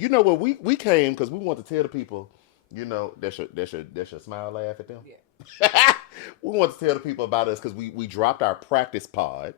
you know what? We came because we want to tell the people, that's your smile laugh at them. Yeah. We want to tell the people about us because we dropped our practice pod.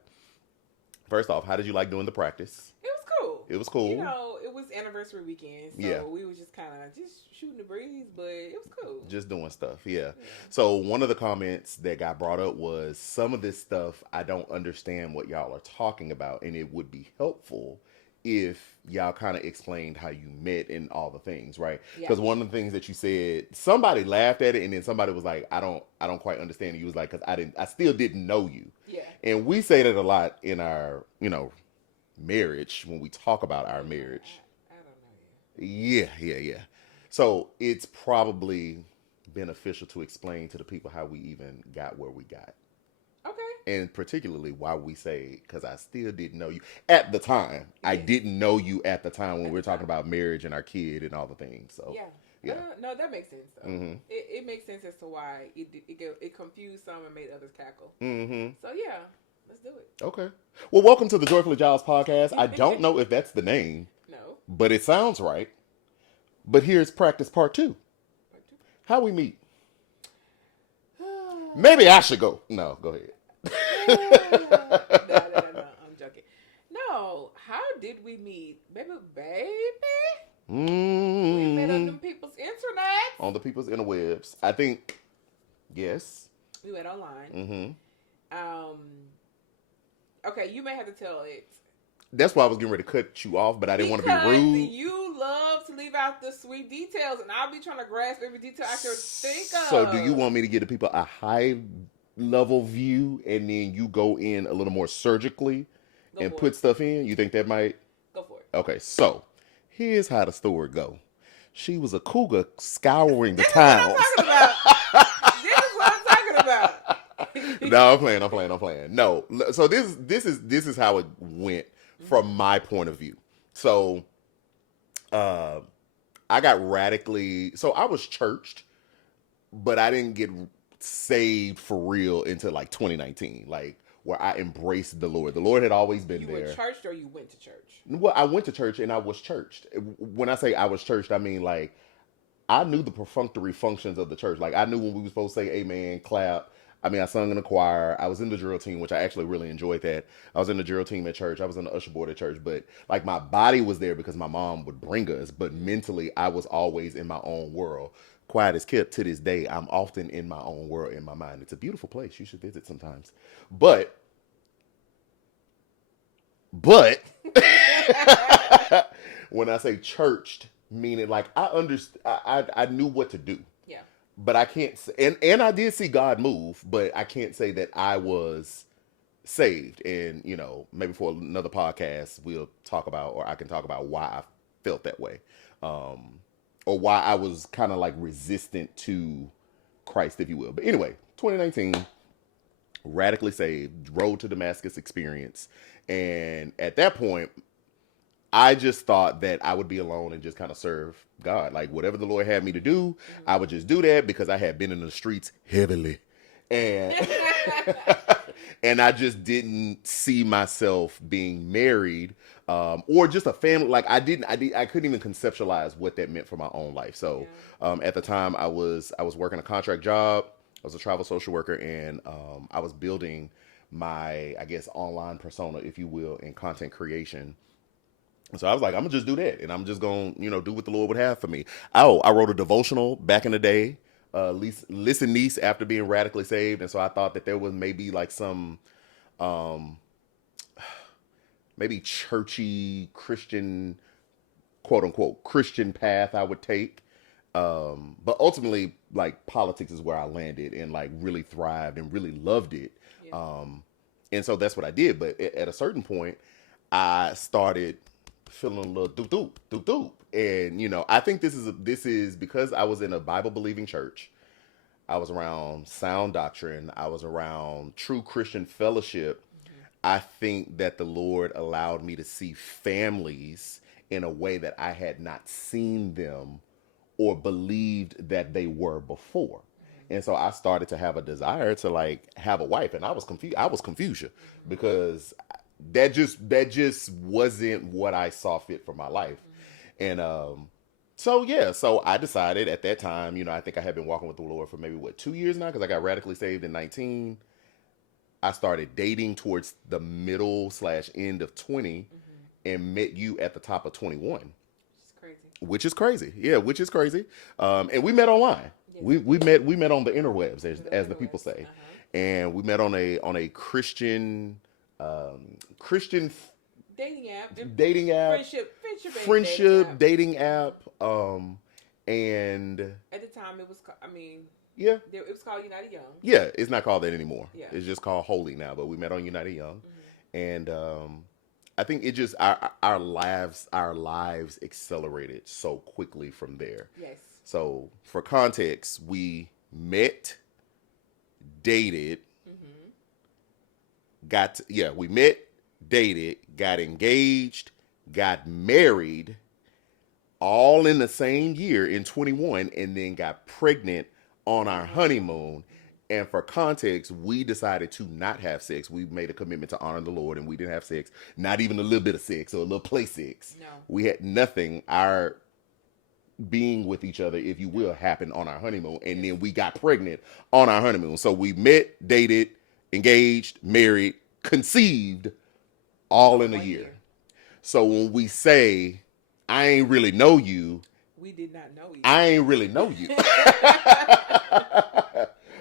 First off, how did you like doing the practice? It was cool. It was cool. It was anniversary weekend, so Yeah. we was just kind of just shooting the breeze, but it was cool. Just doing stuff, yeah. Yeah. So one of the comments that got brought up was some of this stuff I don't understand what y'all are talking about, and it would be helpful if y'all kind of explained how you met and all the things, right? Yeah. Because one of the things that you said, somebody laughed at it, and then somebody was like, I don't quite understand. You was like, because I still didn't know you, Yeah. and we say that a lot in our, marriage when we talk about our marriage. I don't know you. Yeah. So it's probably beneficial to explain to the people how we even got where we got. Okay. And particularly why we say, because I still didn't know you at the time. Yeah. I didn't know you at the time when we were talking about marriage and our kid and all the things. So yeah. No, that makes sense. Though. Mm-hmm. It makes sense as to why it confused some and made others cackle. Mm-hmm. So yeah, let's do it. Okay. Well, welcome to the Joyfully Giles podcast. I don't know if that's the name. No. But it sounds right. But here's practice part 2. How we meet. Maybe I should go. No, go ahead. No, I'm joking. No, how did we meet? Baby. We met on them people's internet. On the people's interwebs. I think, yes. We met online. Mm-hmm. Okay, you may have to tell it. That's why I was getting ready to cut you off, but I didn't want to be rude. You love to leave out the sweet details, and I'll be trying to grasp every detail I can think of. So do you want me to give the people a high level view, and then you go in a little more surgically and put stuff in? You think that might? Go for it. Okay, so here's how the story go. She was a cougar scouring the towns. This is what I'm talking about. No, I'm playing. No, so this is how it went from my point of view. So, I got radically. So I was churched, but I didn't get saved for real until like 2019, like where I embraced the Lord. The Lord had always been there. You were churched, or you went to church? Well, I went to church and I was churched. When I say I was churched, I mean like I knew the perfunctory functions of the church. Like I knew when we were supposed to say amen, clap. I mean, I sung in the choir. I was in the drill team, which I actually really enjoyed that. I was in the drill team at church. I was in the usher board at church. But, like, my body was there because my mom would bring us. But mentally, I was always in my own world. Quiet as kept to this day, I'm often in my own world in my mind. It's a beautiful place. You should visit sometimes. But, when I say churched, meaning, like, I knew what to do. But I can't say, and I did see God move, but I can't say that I was saved. And, maybe for another podcast, we'll talk about, or I can talk about why I felt that way. Or why I was kind of like resistant to Christ, if you will. But anyway, 2019, radically saved, road to Damascus experience. And at that point, I just thought that I would be alone and just kind of serve God. Like whatever the Lord had me to do, I would just do that because I had been in the streets heavily. And and I just didn't see myself being married or just a family. Like I couldn't even conceptualize what that meant for my own life. So at the time I was working a contract job. I was a travel social worker, and I was building my, I guess, online persona, if you will, in content creation. So I was like, I'm going to just do that. And I'm just going to, do what the Lord would have for me. Oh, I wrote a devotional back in the day, listen niece after being radically saved. And so I thought that there was maybe like some, maybe churchy Christian, quote unquote, Christian path I would take. But ultimately, like politics is where I landed and like really thrived and really loved it. Yeah. And so that's what I did. But at a certain point, I started feeling a little doop. And, I think this is because I was in a Bible believing church. I was around sound doctrine. I was around true Christian fellowship. Mm-hmm. I think that the Lord allowed me to see families in a way that I had not seen them or believed that they were before. Mm-hmm. And so I started to have a desire to like have a wife, and I was confused. I was confusion because that just wasn't what I saw fit for my life. Mm-hmm. And so I decided at that time, I think I had been walking with the Lord for maybe 2 years now, because I got radically saved in 19. I started dating towards the middle/end of 20, and met you at the top of 21. It's crazy. Which is crazy. Yeah, which is crazy. And we met online. Yes. We met on the interwebs, as the people say. And we met on a Christian dating app, friendship dating app. And at the time it was, yeah, it was called United Young. Yeah, it's not called that anymore. Yeah. It's just called Holy now. But we met on United Young, and I think it just our lives accelerated so quickly from there. Yes. So for context, we met, dated, we met, dated, got engaged, got married, all in the same year in 21, and then got pregnant on our honeymoon. And for context, we decided to not have sex. We made a commitment to honor the Lord, and we didn't have sex. Not even a little bit of sex or a little play sex. No. We had nothing. Our being with each other, if you will, happened on our honeymoon. And then we got pregnant on our honeymoon. So we met, dated, engaged, married, conceived, all in a year. So when we say, I ain't really know you, we did not know you. I ain't really know you.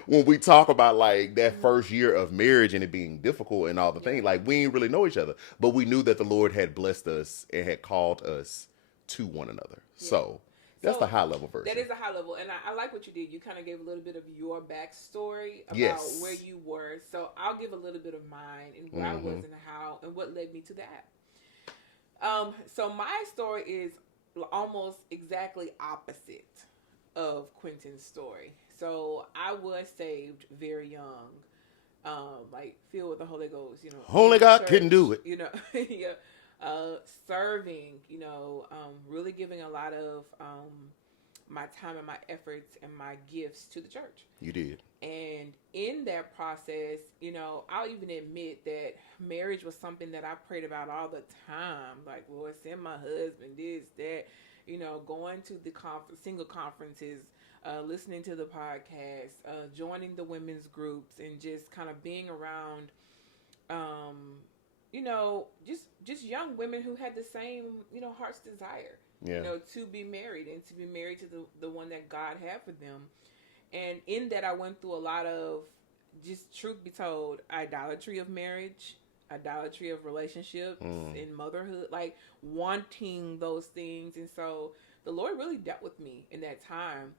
When we talk about like that first year of marriage and it being difficult and all the things, like we ain't really know each other, but we knew that the Lord had blessed us and had called us to one another. Yeah. So that's the high level version. That is a high level. And I like what you did. You kind of gave a little bit of your backstory about where you were. So I'll give a little bit of mine and where I was and how and what led me to that. So my story is almost exactly opposite of Quentin's story. So I was saved very young, like filled with the Holy Ghost. Only God can do it. Serving. Really giving a lot of my time and my efforts and my gifts to the church. You did. And in that process, I'll even admit that marriage was something that I prayed about all the time. Like, Lord, send my husband, this, that. Going to the single conferences. Listening to the podcast, joining the women's groups, and just kind of being around, just young women who had the same, heart's desire, to be married and to be married to the one that God had for them. And in that, I went through a lot of, just truth be told, idolatry of marriage, idolatry of relationships and motherhood, like wanting those things. And so the Lord really dealt with me in that time.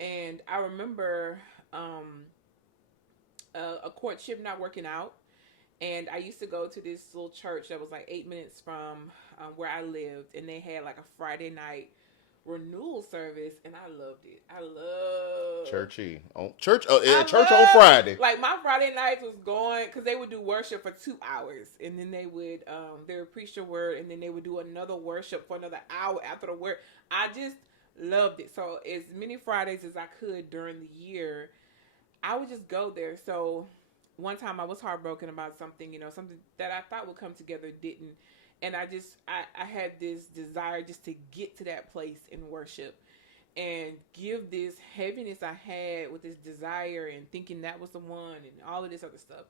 And I remember a courtship not working out. And I used to go to this little church that was like 8 minutes from where I lived. And they had like a Friday night renewal service. And I loved it. I loved church on Friday. Like my Friday nights was going, because they would do worship for 2 hours. And then they would preach the word. And then they would do another worship for another hour after the word. I just loved it. So as many Fridays as I could during the year, I would just go there. So one time I was heartbroken about something, something that I thought would come together didn't. And I had this desire just to get to that place in worship and give this heaviness I had with this desire and thinking that was the one and all of this other stuff.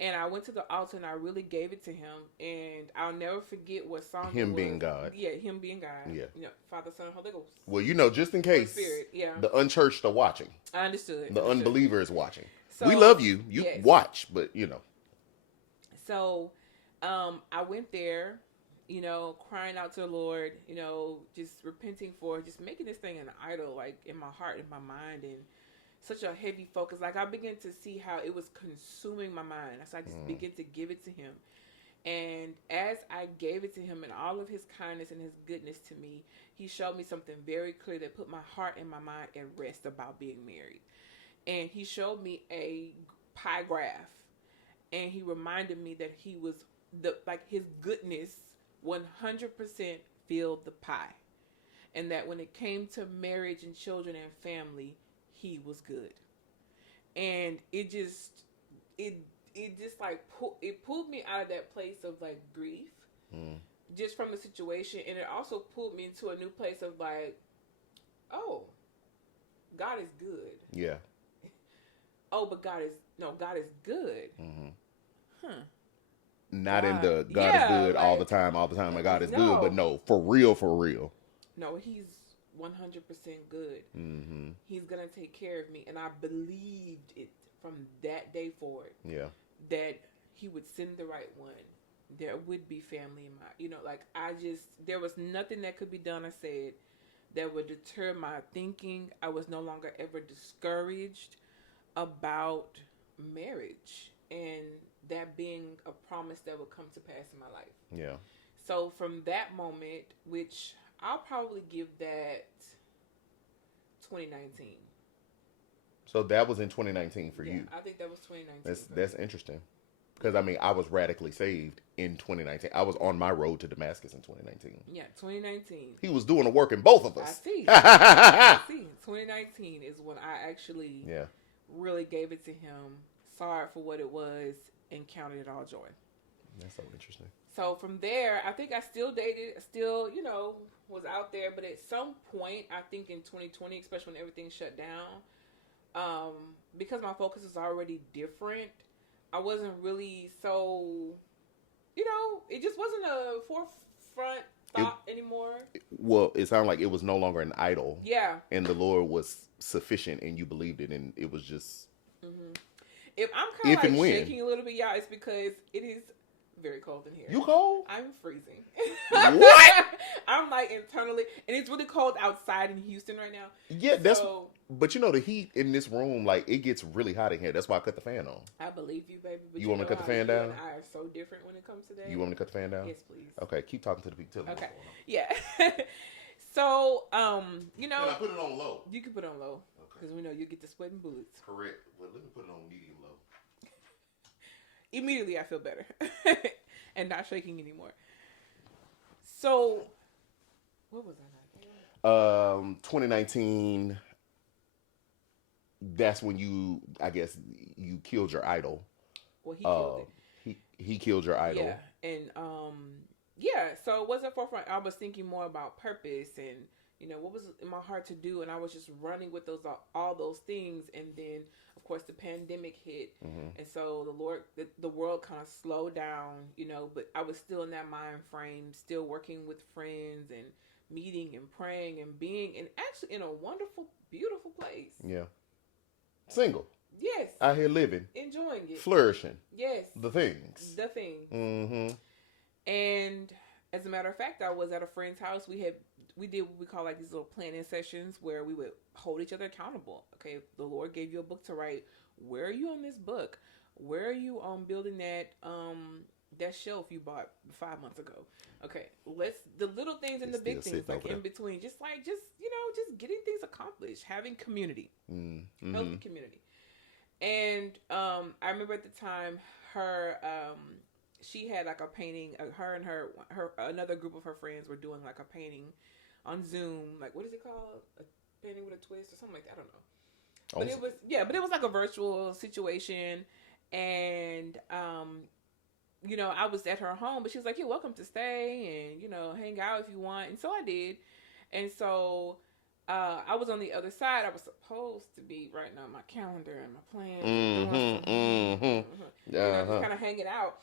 And I went to the altar and I really gave it to him. And I'll never forget what song Him being God. Yeah, him being God. Yeah. Father, Son, Holy Ghost. Well, just in case Spirit, the unchurched are watching. I understood. The unbeliever is watching. So, we love you. You watch, but So I went there, crying out to the Lord, just repenting for just making this thing an idol, like in my heart, in my mind, and such a heavy focus. Like I began to see how it was consuming my mind. So I just began to give it to him. And as I gave it to him and all of his kindness and his goodness to me, he showed me something very clear that put my heart and my mind at rest about being married. And he showed me a pie graph. And he reminded me that he was his goodness 100% filled the pie. And that when it came to marriage and children and family, he was good. And it pulled me out of that place of like grief just from the situation, and it also pulled me into a new place of like, oh, God is good. Yeah. Oh, but God is good. Mm-hmm. Huh. Not in the God is good all the time, and God is good, but no, for real. No, He's 100% good. Mm-hmm. He's going to take care of me. And I believed it from that day forward. Yeah. That He would send the right one. There would be family in my, there was nothing that could be done or said that would deter my thinking. I was no longer ever discouraged about marriage and that being a promise that would come to pass in my life. Yeah. So from that moment, which I'll probably give that 2019. So that was in 2019 for you. I think that was 2019. That's interesting. Because, I mean, I was radically saved in 2019. I was on my road to Damascus in 2019. Yeah, 2019. He was doing the work in both of us. I see. I see. 2019 is when I actually really gave it to him, saw it for what it was, and counted it all joy. That's so interesting. So from there, I think I still dated, still, was out there. But at some point, I think in 2020, especially when everything shut down, because my focus is already different, I wasn't really so, it just wasn't a forefront thought anymore. Well, it sounded like it was no longer an idol. Yeah. And the Lord was sufficient and you believed it, and it was just... Mm-hmm. If I'm kind of like shaking a little bit, y'all, it's because it is very cold in here. You cold? I'm freezing. What? I'm like internally, and it's really cold outside in Houston right now. Yeah, but the heat in this room, like, it gets really hot in here. That's why I cut the fan on. I believe you, baby. But you want me to cut the fan down? You and I are so different when it comes to that. You want me to cut the fan down? Yes, please. Okay, keep talking to the people. Okay. Yeah. So, Can I put it on low? You can put it on low. Because we know you get the sweating bullets. Correct. Well, let me put it on medium low. Immediately I feel better. And not shaking anymore. So, what was I like? 2019, that's when you killed your idol. Well, he killed it. He killed your idol. Yeah. And, so it wasn't forefront. I was thinking more about purpose and, what was in my heart to do. And I was just running with all those things. And then, of course, the pandemic hit. Mm-hmm. And so the world kind of slowed down, but I was still in that mind frame, still working with friends and meeting and praying and being actually in a wonderful, beautiful place. Yeah. Single. Yes. Out here living. Enjoying it. Flourishing. Yes. The things. Mm-hmm. And as a matter of fact, I was at a friend's house. We did what we call like these little planning sessions where we would hold each other accountable. Okay, the Lord gave you a book to write. Where are you on this book? Where are you on building that shelf you bought 5 months ago? Okay, the little things and the big things like in between, just getting things accomplished, having community, healthy community. And I remember at the time her she had like a painting. Her and her another group of her friends were doing like a painting on Zoom. Like, what is it called? A painting with a twist or something like that. I don't know. But it was like a virtual situation. And, I was at her home, but she was like, you're welcome to stay and, hang out if you want. And so I did. And so, I was on the other side. I was supposed to be writing on my calendar and my plans. Just kind of hanging out.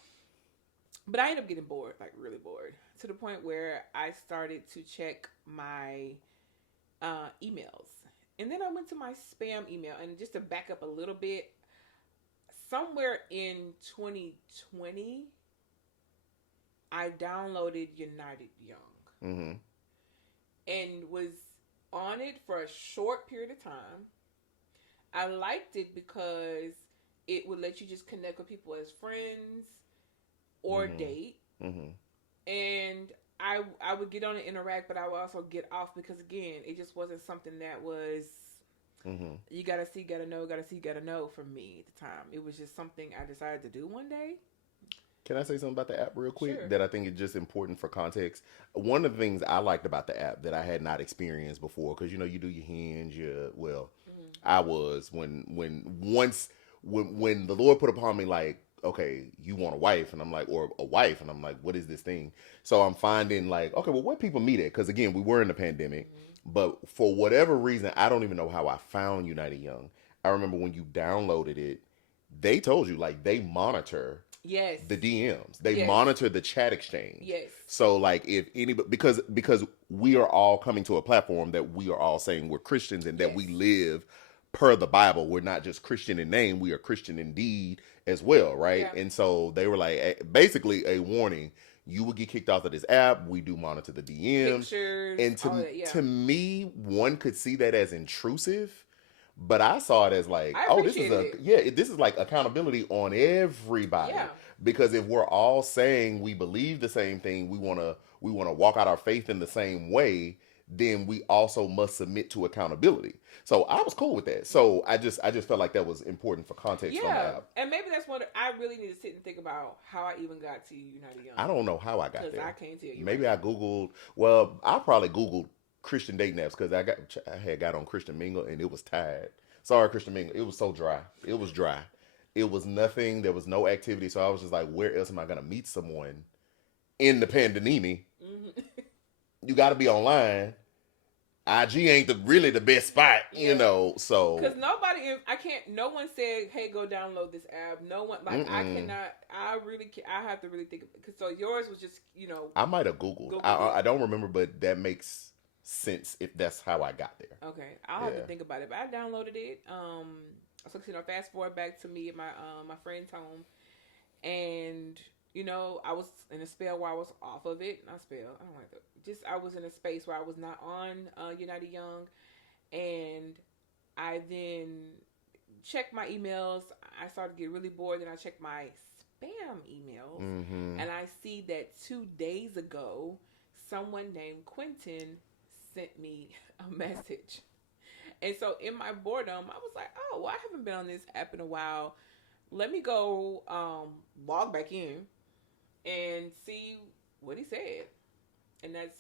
But I ended up getting bored, like really bored, to the point where I started to check my emails. And then I went to my spam email. And just to back up a little bit, somewhere in 2020, I downloaded United Young. Mm-hmm. And was on it for a short period of time. I liked it because it would let you just connect with people as friends or date. Mm-hmm. And I would get on and interact, but I would also get off because, again, it just wasn't something that was, you gotta see, gotta know for me at the time. It was just something I decided to do one day. Can I say something about the app real quick? Sure. That I think is just important for context? One of the things I liked about the app that I had not experienced before, because, you do your Hinge, I was, when the Lord put upon me, like, okay, you want a wife, and I'm like, or a wife, and I'm like, what is this thing? So I'm finding like, okay, well, where people meet at? Because again, we were in the pandemic, but for whatever reason, I don't even know how I found United Young. I remember when you downloaded it, they told you like they monitor Yes. the DMs. They monitor the chat exchange. Yes. So like if anybody, because we are all coming to a platform that we are all saying we're Christians and that we live per the Bible. We're not just Christian in name, we are Christian in deed as well, right? Yeah. And so they were like basically a warning. You will get kicked off of this app. We do monitor the DMs. Pictures, and to me, one could see that as intrusive. But I saw it as like, this is like accountability on everybody. Yeah. Because if we're all saying we believe the same thing, we wanna walk out our faith in the same way, then we also must submit to accountability. So I was cool with that. So I just felt like that was important for context from the app. And maybe that's what I really need to sit and think about how I even got to United Young. I don't know how I got there. Because I can't tell you. Maybe I Googled. Well, I probably Googled Christian dating apps because I had got on Christian Mingle and it was tired. Sorry, Christian Mingle. It was so dry. It was dry. It was nothing. There was no activity. So I was just like, where else am I going to meet someone in the pandemic? Mm-hmm. You got to be online. IG ain't really the best spot, you know, so. Because no one said, hey, go download this app. No one, like, I cannot, I have to really think, because so yours was just, I might have Googled. I don't remember, but that makes sense if that's how I got there. Okay, I'll have to think about it, but I downloaded it. So, fast forward back to me at my friend's home, and I was in a spell where I was off of it. Not spell. I don't like that. I was in a space where I was not on United Young, and I then checked my emails. I started to get really bored, and I checked my spam emails, and I see that 2 days ago, someone named Quentin sent me a message. And so in my boredom, I was like, oh, well, I haven't been on this app in a while. Let me go log back in and see what he said. And that's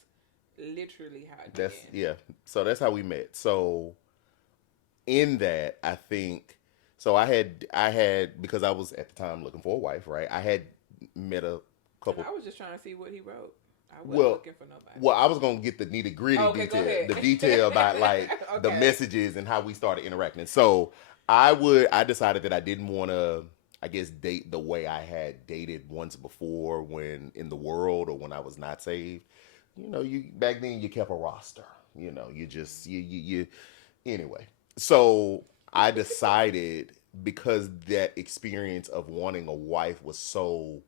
literally how it began. Yeah. So that's how we met. So in that, I think, so I had, because I was at the time looking for a wife, right? I had met a couple. And I was just trying to see what he wrote. I wasn't looking for nobody. Well, I was going to get the nitty gritty detail. The detail about like the messages and how we started interacting. So I decided that I didn't want to, I guess, date the way I had dated once before when in the world or when I was not saved. Back then you kept a roster. You just, you anyway. So I decided, because that experience of wanting a wife was so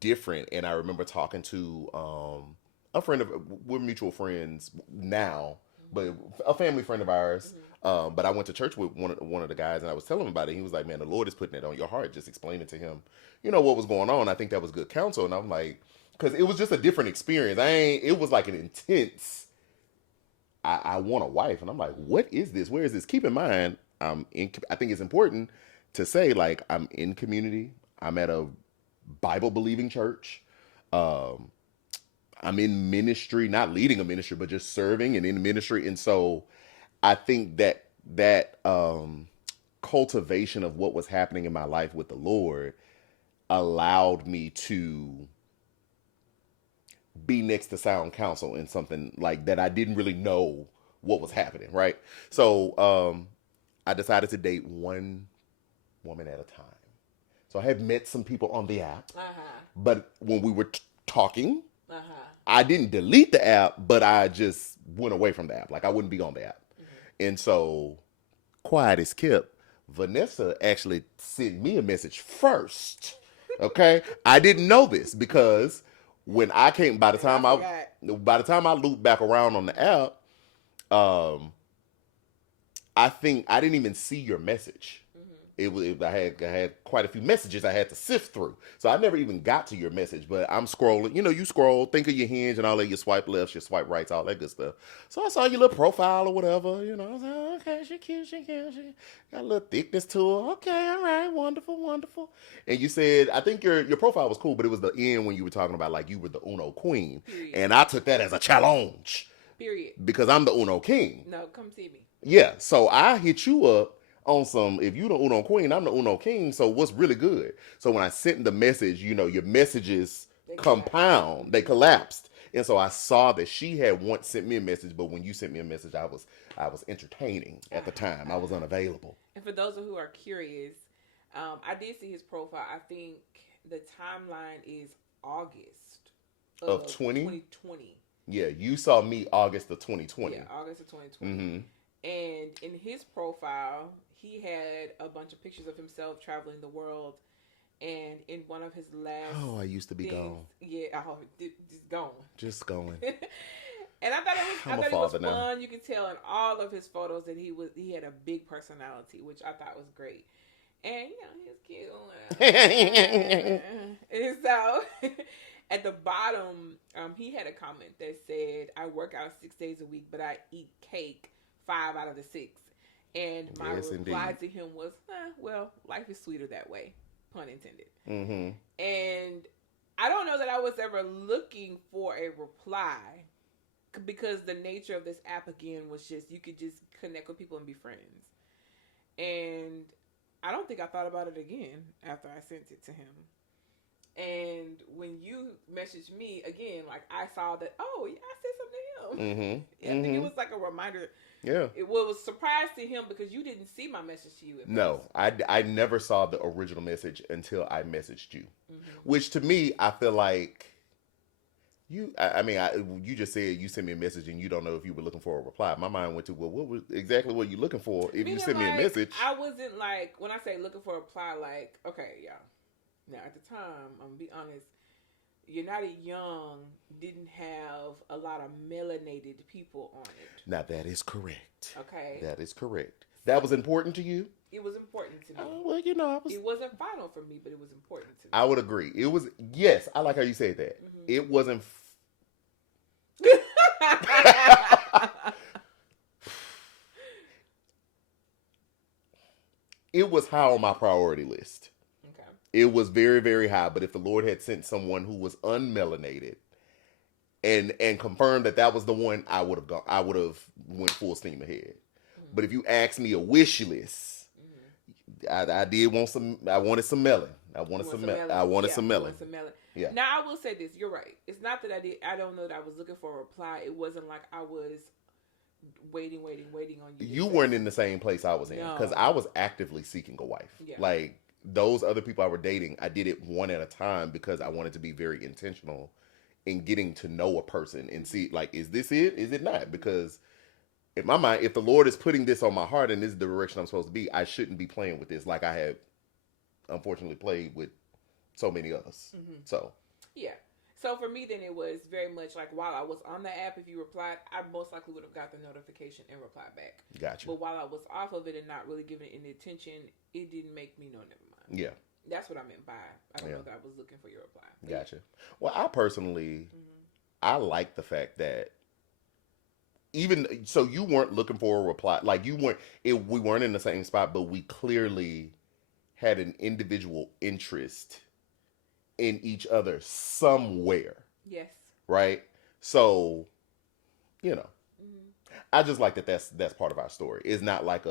different, and I remember talking to a friend of, we're mutual friends now, but a family friend of ours. But I went to church with one of the guys, and I was telling him about it. He was like, "Man, the Lord is putting it on your heart. Just explain it to him. What was going on." I think that was good counsel, and I'm like, because it was just a different experience. It was like an intense. I want a wife, and I'm like, what is this? Where is this? Keep in mind, I think it's important to say, like, I'm in community. I'm at a Bible-believing church. I'm in ministry, not leading a ministry, but just serving and in ministry. And so I think that cultivation of what was happening in my life with the Lord allowed me to be next to sound counsel in something like that I didn't really know what was happening, right? So I decided to date one woman at a time. So I had met some people on the app, but when we were talking, I didn't delete the app, but I just went away from the app. Like I wouldn't be on the app. And so, quiet as kept, Vanessa actually sent me a message first. Okay? I didn't know this because when I came, by the time I looped back around on the app, I think I didn't even see your message. I had quite a few messages I had to sift through. So I never even got to your message, but I'm scrolling. You scroll, think of your Hinge and all that, you swipe left, you swipe right, all that good stuff. So I saw your little profile or whatever, I was like, okay, she cute, she got a little thickness to her. Okay, all right, wonderful. And you said, I think your profile was cool, but it was the end when you were talking about like you were the Uno Queen. Period. And I took that as a challenge. Period. Because I'm the Uno King. No, come see me. Yeah, so I hit you up on some, if you the Uno Queen, I'm the Uno King, so what's really good? So when I sent the message, your messages compound, they collapsed. And so I saw that she had once sent me a message, but when you sent me a message, I was entertaining at the time. I was unavailable. And for those who are curious, I did see his profile. I think the timeline is August of 2020. Yeah, you saw me August of 2020. Yeah, August of 2020. Mm-hmm. And in his profile, he had a bunch of pictures of himself traveling the world. And in one of his last... Oh, I used to be gone. Yeah, just gone. Just going. And I thought it was fun. Now. You could tell in all of his photos that he had a big personality, which I thought was great. And, he was cute. And so, at the bottom, he had a comment that said, I work out 6 days a week, but I eat cake 5 out of the 6. And my reply to him was, well, life is sweeter that way. Pun intended. Mm-hmm. And I don't know that I was ever looking for a reply, because the nature of this app again was just, you could just connect with people and be friends. And I don't think I thought about it again after I sent it to him. And when you messaged me again, like, I saw that, oh yeah, I said something to him. Mm-hmm. I think it was like a reminder. Yeah. It was a surprise to him because you didn't see my message to you. No, I never saw the original message until I messaged you. Mm-hmm. Which to me, I feel like you just said you sent me a message and you don't know if you were looking for a reply. My mind went to, well, what were you looking for if you sent me a message? I wasn't like, when I say looking for a reply, like, okay, yeah. Now, at the time, I'm going to be honest, United Young didn't have a lot of melanated people on it. Now, that is correct. Okay. That is correct. That was important to you? It was important to me. Oh, well, it wasn't final for me, but it was important to me. I would agree. It was, yes, I like how you said that. Mm-hmm. It wasn't... It was high on my priority list. Okay. It was very, very high. But if the Lord had sent someone who was unmelanated and confirmed that was the one, I would have went full steam ahead. Mm-hmm. But if you asked me a wish list, mm-hmm. I wanted some melon. I wanted some melon. Yeah. Now I will say this, you're right. It's not that I don't know that I was looking for a reply. It wasn't like I was waiting on you. You weren't in the same place I was in, because I was actively seeking a wife. Yeah. Like, those other people I were dating, I did it one at a time because I wanted to be very intentional in getting to know a person and see, like, is this it? Is it not? Because in my mind, if the Lord is putting this on my heart and this is the direction I'm supposed to be, I shouldn't be playing with this like I have unfortunately played with so many others. Mm-hmm. So yeah. So for me, then, it was very much like, while I was on the app, if you replied, I most likely would have got the notification and replied back. Gotcha. But while I was off of it and not really giving it any attention, it didn't make me know, never mind. Yeah. That's what I meant by, I don't know that I was looking for your reply. Gotcha. Well, I personally, I like the fact that so you weren't looking for a reply. Like, we weren't in the same spot, but we clearly had an individual interest in each other somewhere. Yes. Right? So, I just like that's part of our story. It's not like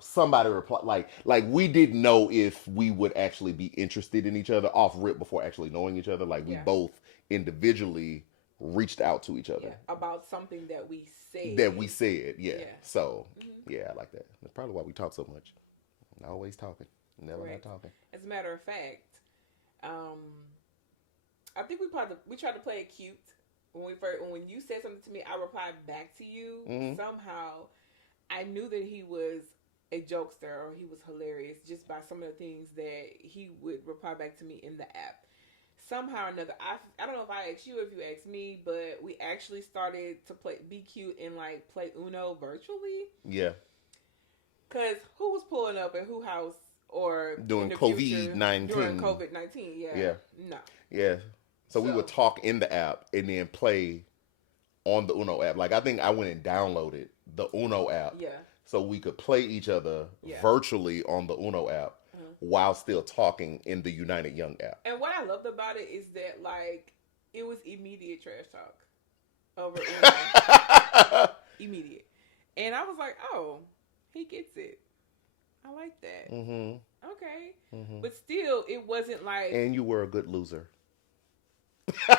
somebody reply, like we didn't know if we would actually be interested in each other off rip before actually knowing each other. Like, we both individually reached out to each other. Yeah, about something that we said. Yeah. So, yeah, I like that. That's probably why we talk so much. I'm always talking. Never not talking. As a matter of fact, I think we tried to play it cute when you said something to me. I replied back to you. Mm-hmm. Somehow, I knew that he was a jokester or he was hilarious just by some of the things that he would reply back to me in the app. Somehow or another, I don't know if I asked you or if you asked me, but we actually started to be cute and like play Uno virtually. Yeah. Because who was pulling up at who house? Or during COVID-19. During COVID-19, yeah. No. Yeah. So we would talk in the app and then play on the Uno app. Like, I think I went and downloaded the Uno app. Yeah. So we could play each other virtually on the Uno app while still talking in the United Young app. And what I loved about it is that, like, it was immediate trash talk over Uno. Immediate. And I was like, oh, he gets it. I like that. Mm-hmm. Okay. Mm-hmm. But still, it wasn't like. And you were a good loser. I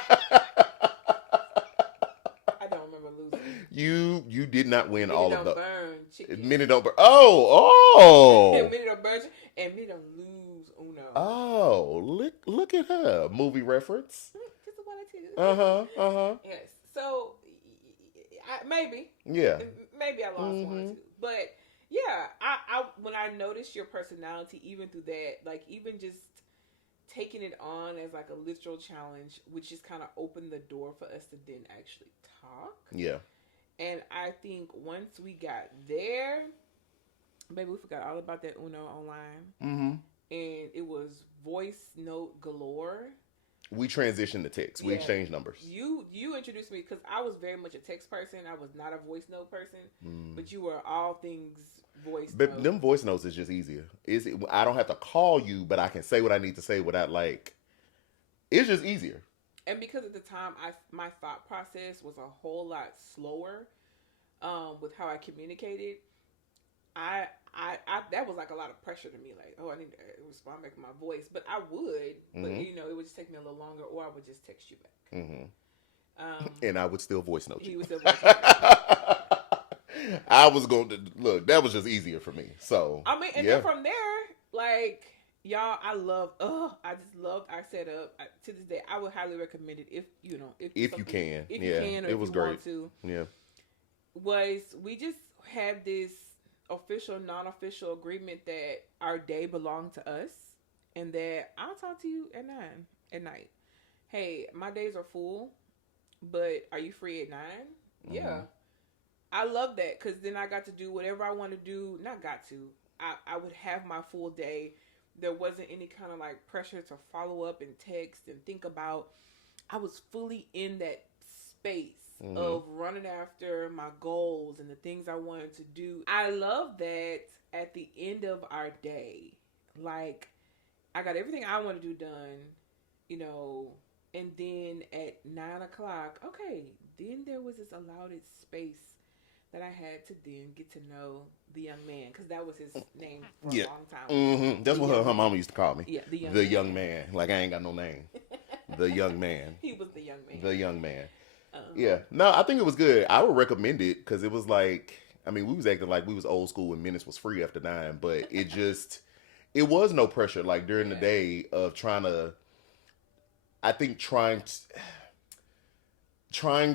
don't remember losing. You did not win Minnie all don't of the. Burn chicken. Minnie don't burn. Oh. Minnie don't burn and Minnie don't lose Uno. Oh, look at her. Movie reference. Just one or two. Yes. So, maybe. Yeah. Maybe I lost one or two. But, yeah, I when I noticed your personality, even through that, like, even just taking it on as, like, a literal challenge, which just kind of opened the door for us to then actually talk. Yeah. And I think once we got there, baby, we forgot all about that Uno online. Mm-hmm. And it was voice note galore. We transitioned to text. We exchanged numbers. You introduced me because I was very much a text person. I was not a voice note person. But you were all things voice note. But them voice notes is just easier. I don't have to call you, but I can say what I need to say without it's just easier. And because at the time, my thought process was a whole lot slower with how I communicated. I that was like a lot of pressure to me. Like, oh, I need to respond back to my voice, but I would, but it would just take me a little longer, or I would just text you back. Mm-hmm. And I would still voice note you. He would still voice note you. I was going to look. That was just easier for me. So I mean, and then from there, like. Y'all, I just loved our setup. To this day, I would highly recommend it if you can. If you can, or it was great. Want to. Yeah. We just had this official, non-official agreement that our day belonged to us, and that I'll talk to you at 9 at night. Hey, my days are full, but are you free at 9? Mm-hmm. Yeah. I love that because then I got to do whatever I want to do. Not got to. I would have my full day. There wasn't any kind of like pressure to follow up and text and think about. I was fully in that space of running after my goals and the things I wanted to do. I love that at the end of our day, like I got everything I want to do done, and then at 9:00, okay, then there was this allowed space that I had to then get to know the young man, because that was his name for a long time. Mm-hmm. That's what her mama used to call me. Yeah, the young man. Like I ain't got no name. The young man. He was the young man. The young man. Yeah. No, I think it was good. I would recommend it because it was like, I mean, we was acting like we was old school and minutes was free after 9, but it was no pressure like during the day of trying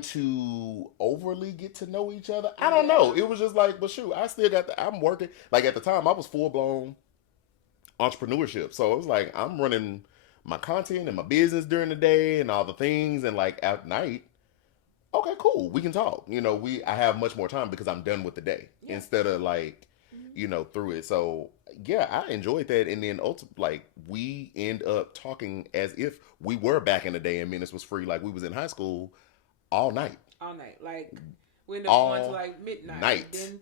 to overly get to know each other. I don't know. It was just like, but shoot, I still I'm working. Like at the time I was full blown entrepreneurship. So it was like, I'm running my content and my business during the day and all the things. And like at night, okay, cool. We can talk. I have much more time because I'm done with the day instead of like, through it. So yeah, I enjoyed that. And then like we end up talking as if we were back in the day and minutes was free. Like we was in high school. All night. Like we ended up going to like midnight. Then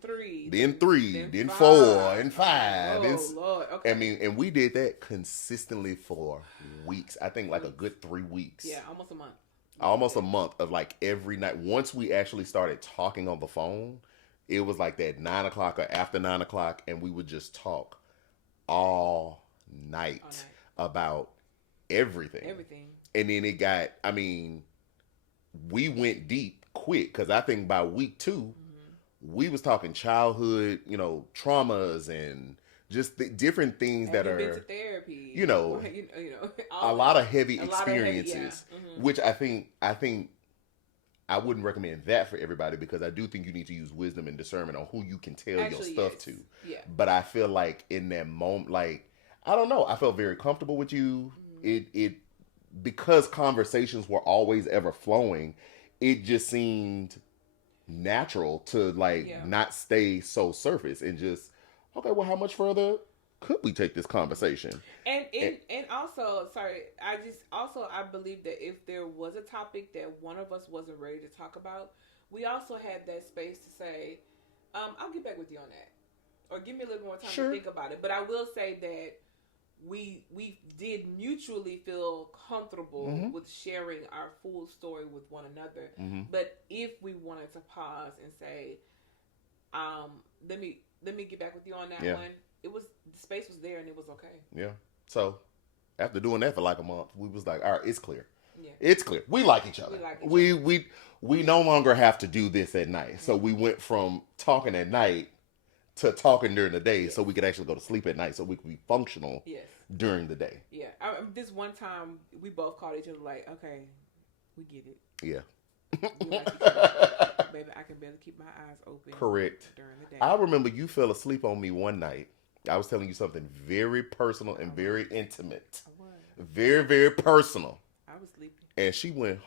3. Then 4 and 5. Oh Lord. Okay. I mean, and we did that consistently for weeks. I think like a good 3 weeks. Yeah, almost a month. Almost a month of like every night. Once we actually started talking on the phone, it was like that 9:00 or after 9:00, and we would just talk all night about everything. And then it got, I mean, we went deep quick because I think by week 2, we was talking childhood, traumas and just different things that are been to therapy, a lot of heavy experiences, which I think I wouldn't recommend that for everybody because I do think you need to use wisdom and discernment on who you can tell your stuff to. Yeah. But I feel like in that moment, like, I don't know, I felt very comfortable with you. It because conversations were always ever flowing, it just seemed natural to not stay so surface and just, okay, well, how much further could we take this conversation? And also, I believe that if there was a topic that one of us wasn't ready to talk about, we also had that space to say, I'll get back with you on that, or give me a little more time to think about it. But I will say that we did mutually feel comfortable with sharing our full story with one another. But if we wanted to pause and say, let me get back with you on that one. It was the space was there and it was okay. Yeah. So after doing that for like a month, we was like, all right, it's clear. Yeah. It's clear. We like each other. We no longer have to do this at night. So we went from talking at night to talking during the day, so we could actually go to sleep at night, so we could be functional during the day. Yeah. This one time we both called each other like, okay, we get it. Yeah. We like each other. Baby, I can barely keep my eyes open. Correct. During the day. I remember you fell asleep on me one night. I was telling you something very personal and very intimate. I was. Very, very personal. I was sleeping. And she went,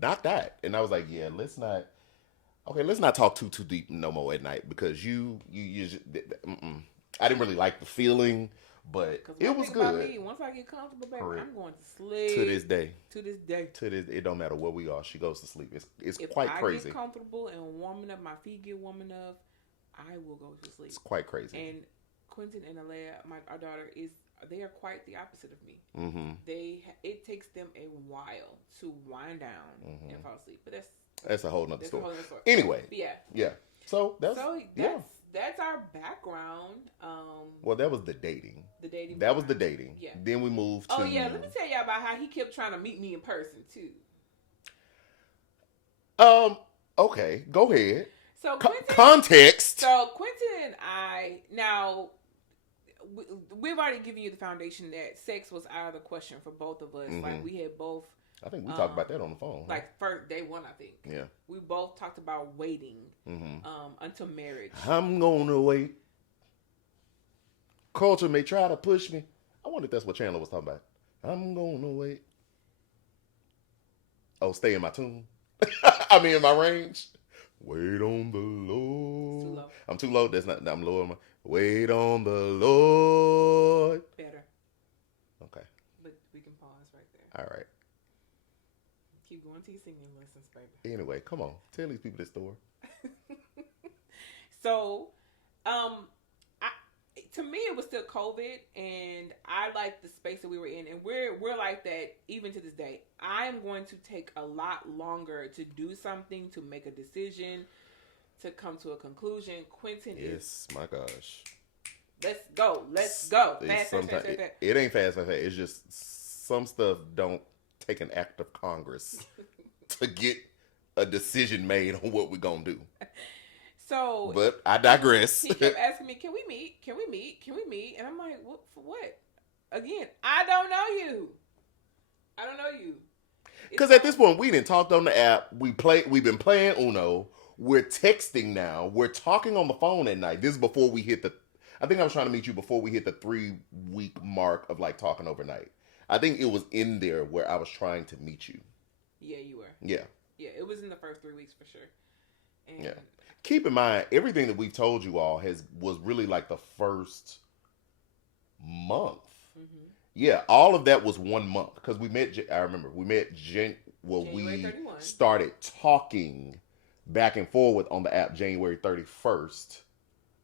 not that. And I was like, yeah, let's not talk too deep no more at night, because you just, I didn't really like the feeling, but it was good. About me, once I get comfortable, baby, I'm going to sleep. To this day. It don't matter where we are. She goes to sleep. It's quite crazy. If I get comfortable and warming up, my feet get warm enough, I will go to sleep. It's quite crazy. And Quentin and Alea, our daughter, they are quite the opposite of me. Mm-hmm. It takes them a while to wind down and fall asleep, but that's a whole nother story. Anyway, yeah. So that's our background. Well, that was the dating. That was the dating. Yeah. Then we moved to. Oh yeah, let me tell you about how he kept trying to meet me in person too. Okay, go ahead. So context. So Quentin and I now. We've already given you the foundation that sex was out of the question for both of us. Mm-hmm. Like we had both. I think we talked about that on the phone. Like first day one, I think. Yeah. We both talked about waiting until marriage. I'm gonna wait. Culture may try to push me. I wonder if that's what Chandler was talking about. I'm gonna wait. Oh, stay in my tune. I mean, in my range. Wait on the Lord. Too low. I'm too low. That's not. I'm lower. Wait on the Lord. Better. Okay. But we can pause right there. All right. Keep going till you sing your lessons, baby. Anyway, come on. Tell these people this story. So, to me, it was still COVID, and I liked the space that we were in, and we're like that even to this day. I'm going to take a lot longer to do something, to make a decision, to come to a conclusion. Quentin is... my gosh. Let's go. Fast. It ain't fast. It's just some stuff don't take an act of Congress to get a decision made on what we're going to do. So, but I digress. He kept asking me, "Can we meet? Can we meet? Can we meet?" And I'm like, "What for? What?" Again, I don't know you. Because at this point, we didn't talk on the app. We've been playing Uno. We're texting now. We're talking on the phone at night. This is before we hit the. I think I was trying to meet you before we hit the 3-week mark of like talking overnight. I think it was in there where I was trying to meet you. Yeah, you were. Yeah. Yeah, it was in the first 3 weeks for sure. And yeah. Keep in mind, everything that we've told you all was really like the first month. Mm-hmm. Yeah, all of that was 1 month because we met. I remember we met. January 31. Started talking back and forth on the app January 31st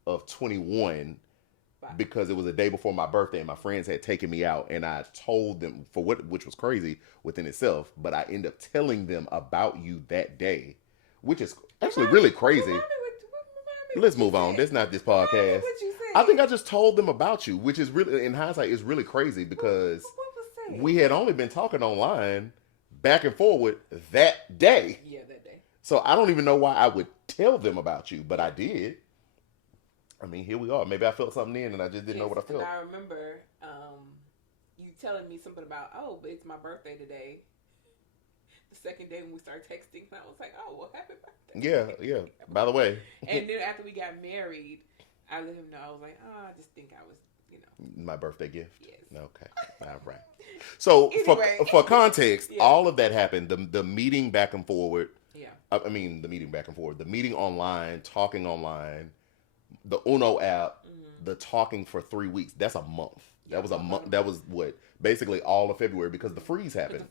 of 21 because it was a day before my birthday and my friends had taken me out and I told them which was crazy within itself, but I ended up telling them about you that day, which is actually really crazy. Let's move on. That's not this podcast. I think I just told them about you, which is really, in hindsight, is really crazy because we had only been talking online back and forward that day. Yeah, that day. So I don't even know why I would tell them about you, but I did. I mean, here we are. Maybe I felt something in and I just didn't know what I felt. I remember you telling me something about, oh, but it's my birthday today. The second day when we started texting, and I was like, oh, well, happy birthday. Yeah. By the way. And then after we got married, I let him know. I was like, oh, I just think I was, my birthday gift? Yes. Okay. All right. So anyway. for context, all of that happened. The meeting back and forward. Yeah. I mean, the meeting back and forward. The meeting online, talking online, the Uno app, the talking for 3 weeks. That's a month. That was a month. That was what? Basically all of February because the freeze happened.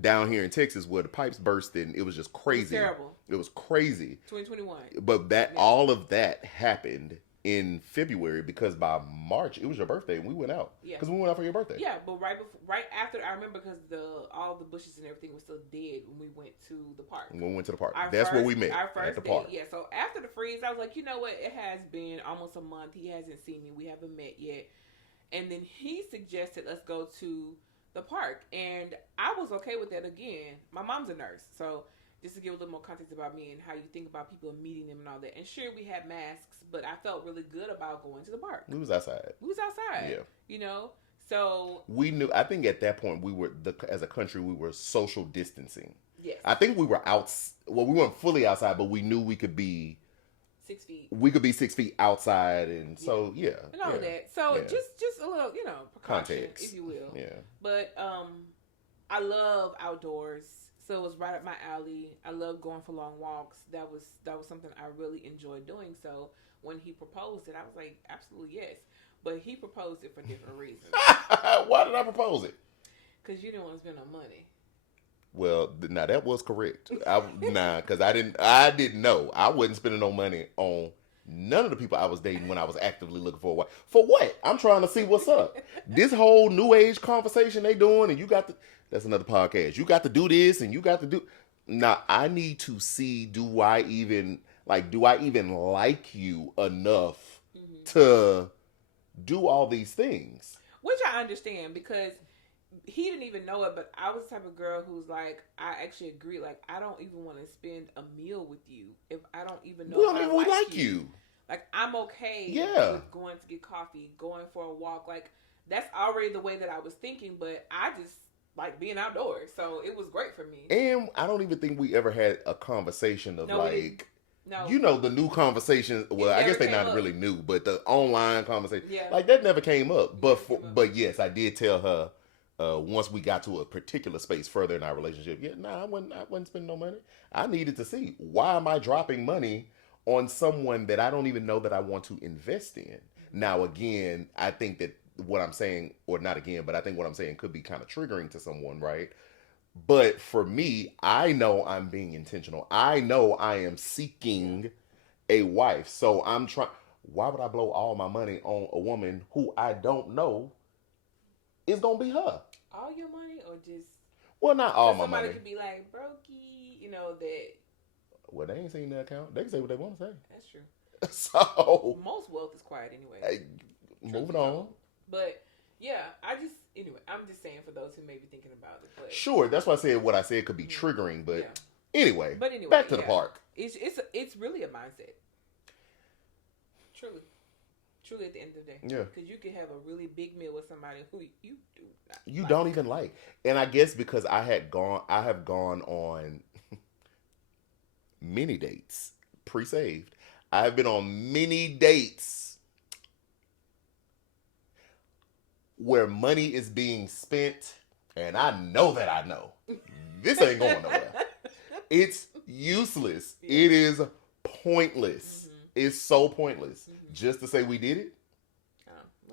Down here in Texas where the pipes burst and it was just crazy. It was terrible. It was crazy. 2021. But all of that happened in February because by March it was your birthday and we went out. Yeah. Because we went out for your birthday. Yeah, but right after, I remember because all the bushes and everything was still dead when we went to the park. When we went to the park. That's where we met. Our first at the date, park. Yeah, so after the freeze, I was like, you know what? It has been almost a month. He hasn't seen me. We haven't met yet. And then he suggested let's go to the park. And I was okay with that again. My mom's a nurse, so just to give a little more context about me and how you think about people and meeting them and all that. And sure, we had masks, but I felt really good about going to the park. We was outside. Yeah. You know? So we knew, I think at that point, as a country, we were social distancing. Yes. I think we were we weren't fully outside, but we knew we could be 6 feet. We could be 6 feet outside, and so, yeah. And all of that. So, just a little, precaution, context, if you will. Yeah. But I love outdoors. So it was right up my alley. I love going for long walks. That was something I really enjoyed doing. So when he proposed it, I was like, absolutely yes. But he proposed it for different reasons. Why did I propose it? Because you didn't want to spend no money. Well, now that was correct. Because I didn't know. I wasn't spending no money on none of the people I was dating when I was actively looking for a wife. For what? I'm trying to see what's up. This whole new age conversation they doing, and that's another podcast. You got to do this, and you got to do. Now, I need to see, do I even like you enough to do all these things? Which I understand, because he didn't even know it, but I was the type of girl who's like, I actually agree. Like, I don't even want to spend a meal with you if I don't even know if I like you. Like, I'm okay with going to get coffee, going for a walk. Like, that's already the way that I was thinking, but I just like being outdoors. So it was great for me. And I don't even think we ever had a conversation of no. The new conversation. Well, I guess they're not really new, but the online conversation, like that never came up. But yes, I did tell her once we got to a particular space further in our relationship. Yeah, I wasn't spending no money. I needed to see, why am I dropping money on someone that I don't even know that I want to invest in? Now, again, I think that what I'm saying, or not again, but I think what I'm saying could be kind of triggering to someone, right? But for me, I know I'm being intentional. I know I am seeking a wife. So I'm trying. Why would I blow all my money on a woman who I don't know is going to be her? All your money, or just... Well, not all my money. Somebody could be like, brokey, that... Well, they ain't seen the account. They can say what they want to say. That's true. So... most wealth is quiet anyway. Moving on. But, yeah, I'm just saying for those who may be thinking about it. But, sure, that's why I said what I said could be triggering, but anyway, back to the park. It's really a mindset. Truly at the end of the day. Yeah. Because you could have a really big meal with somebody who you do not You don't even like. And I guess because I have gone on many dates, pre-saved. I have been on many dates where money is being spent, and I know that I know. This ain't going nowhere. It's useless. Yeah. It is pointless. Mm-hmm. It's so pointless. Mm-hmm. Just to say we did it,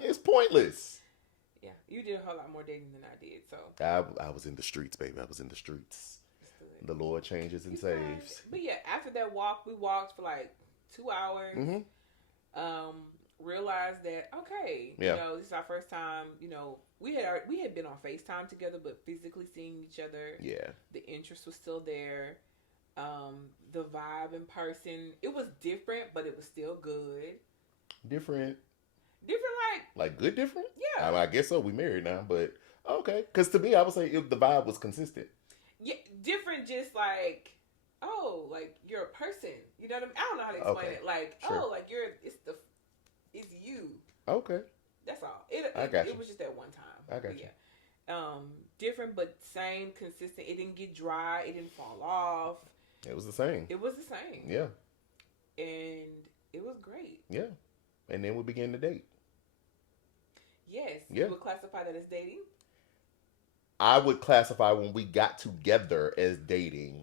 it's pointless. Yeah, you did a whole lot more dating than I did. So I was in the streets, baby. I was in the streets. The Lord changes and saves. But yeah, after that walk, we walked for like 2 hours. Mm-hmm. Realized that this is our first time. We had been on FaceTime together, but physically seeing each other. Yeah, the interest was still there. The vibe in person, it was different, but it was still good. Different, like good different. Yeah, I guess so. We married now, but okay. Because to me, I would say if the vibe was consistent. Yeah, different. Just like, like you're a person. You know what I mean? I don't know how to explain it. Like, sure. Like it's you. Okay. That's all. I got you. It was just that one time. I got you. Yeah. Different, but same, consistent. It didn't get dry. It didn't fall off. It was the same. Yeah. And it was great. Yeah. And then we began to date. Yes. Yeah. You would classify that as dating? I would classify when we got together as dating.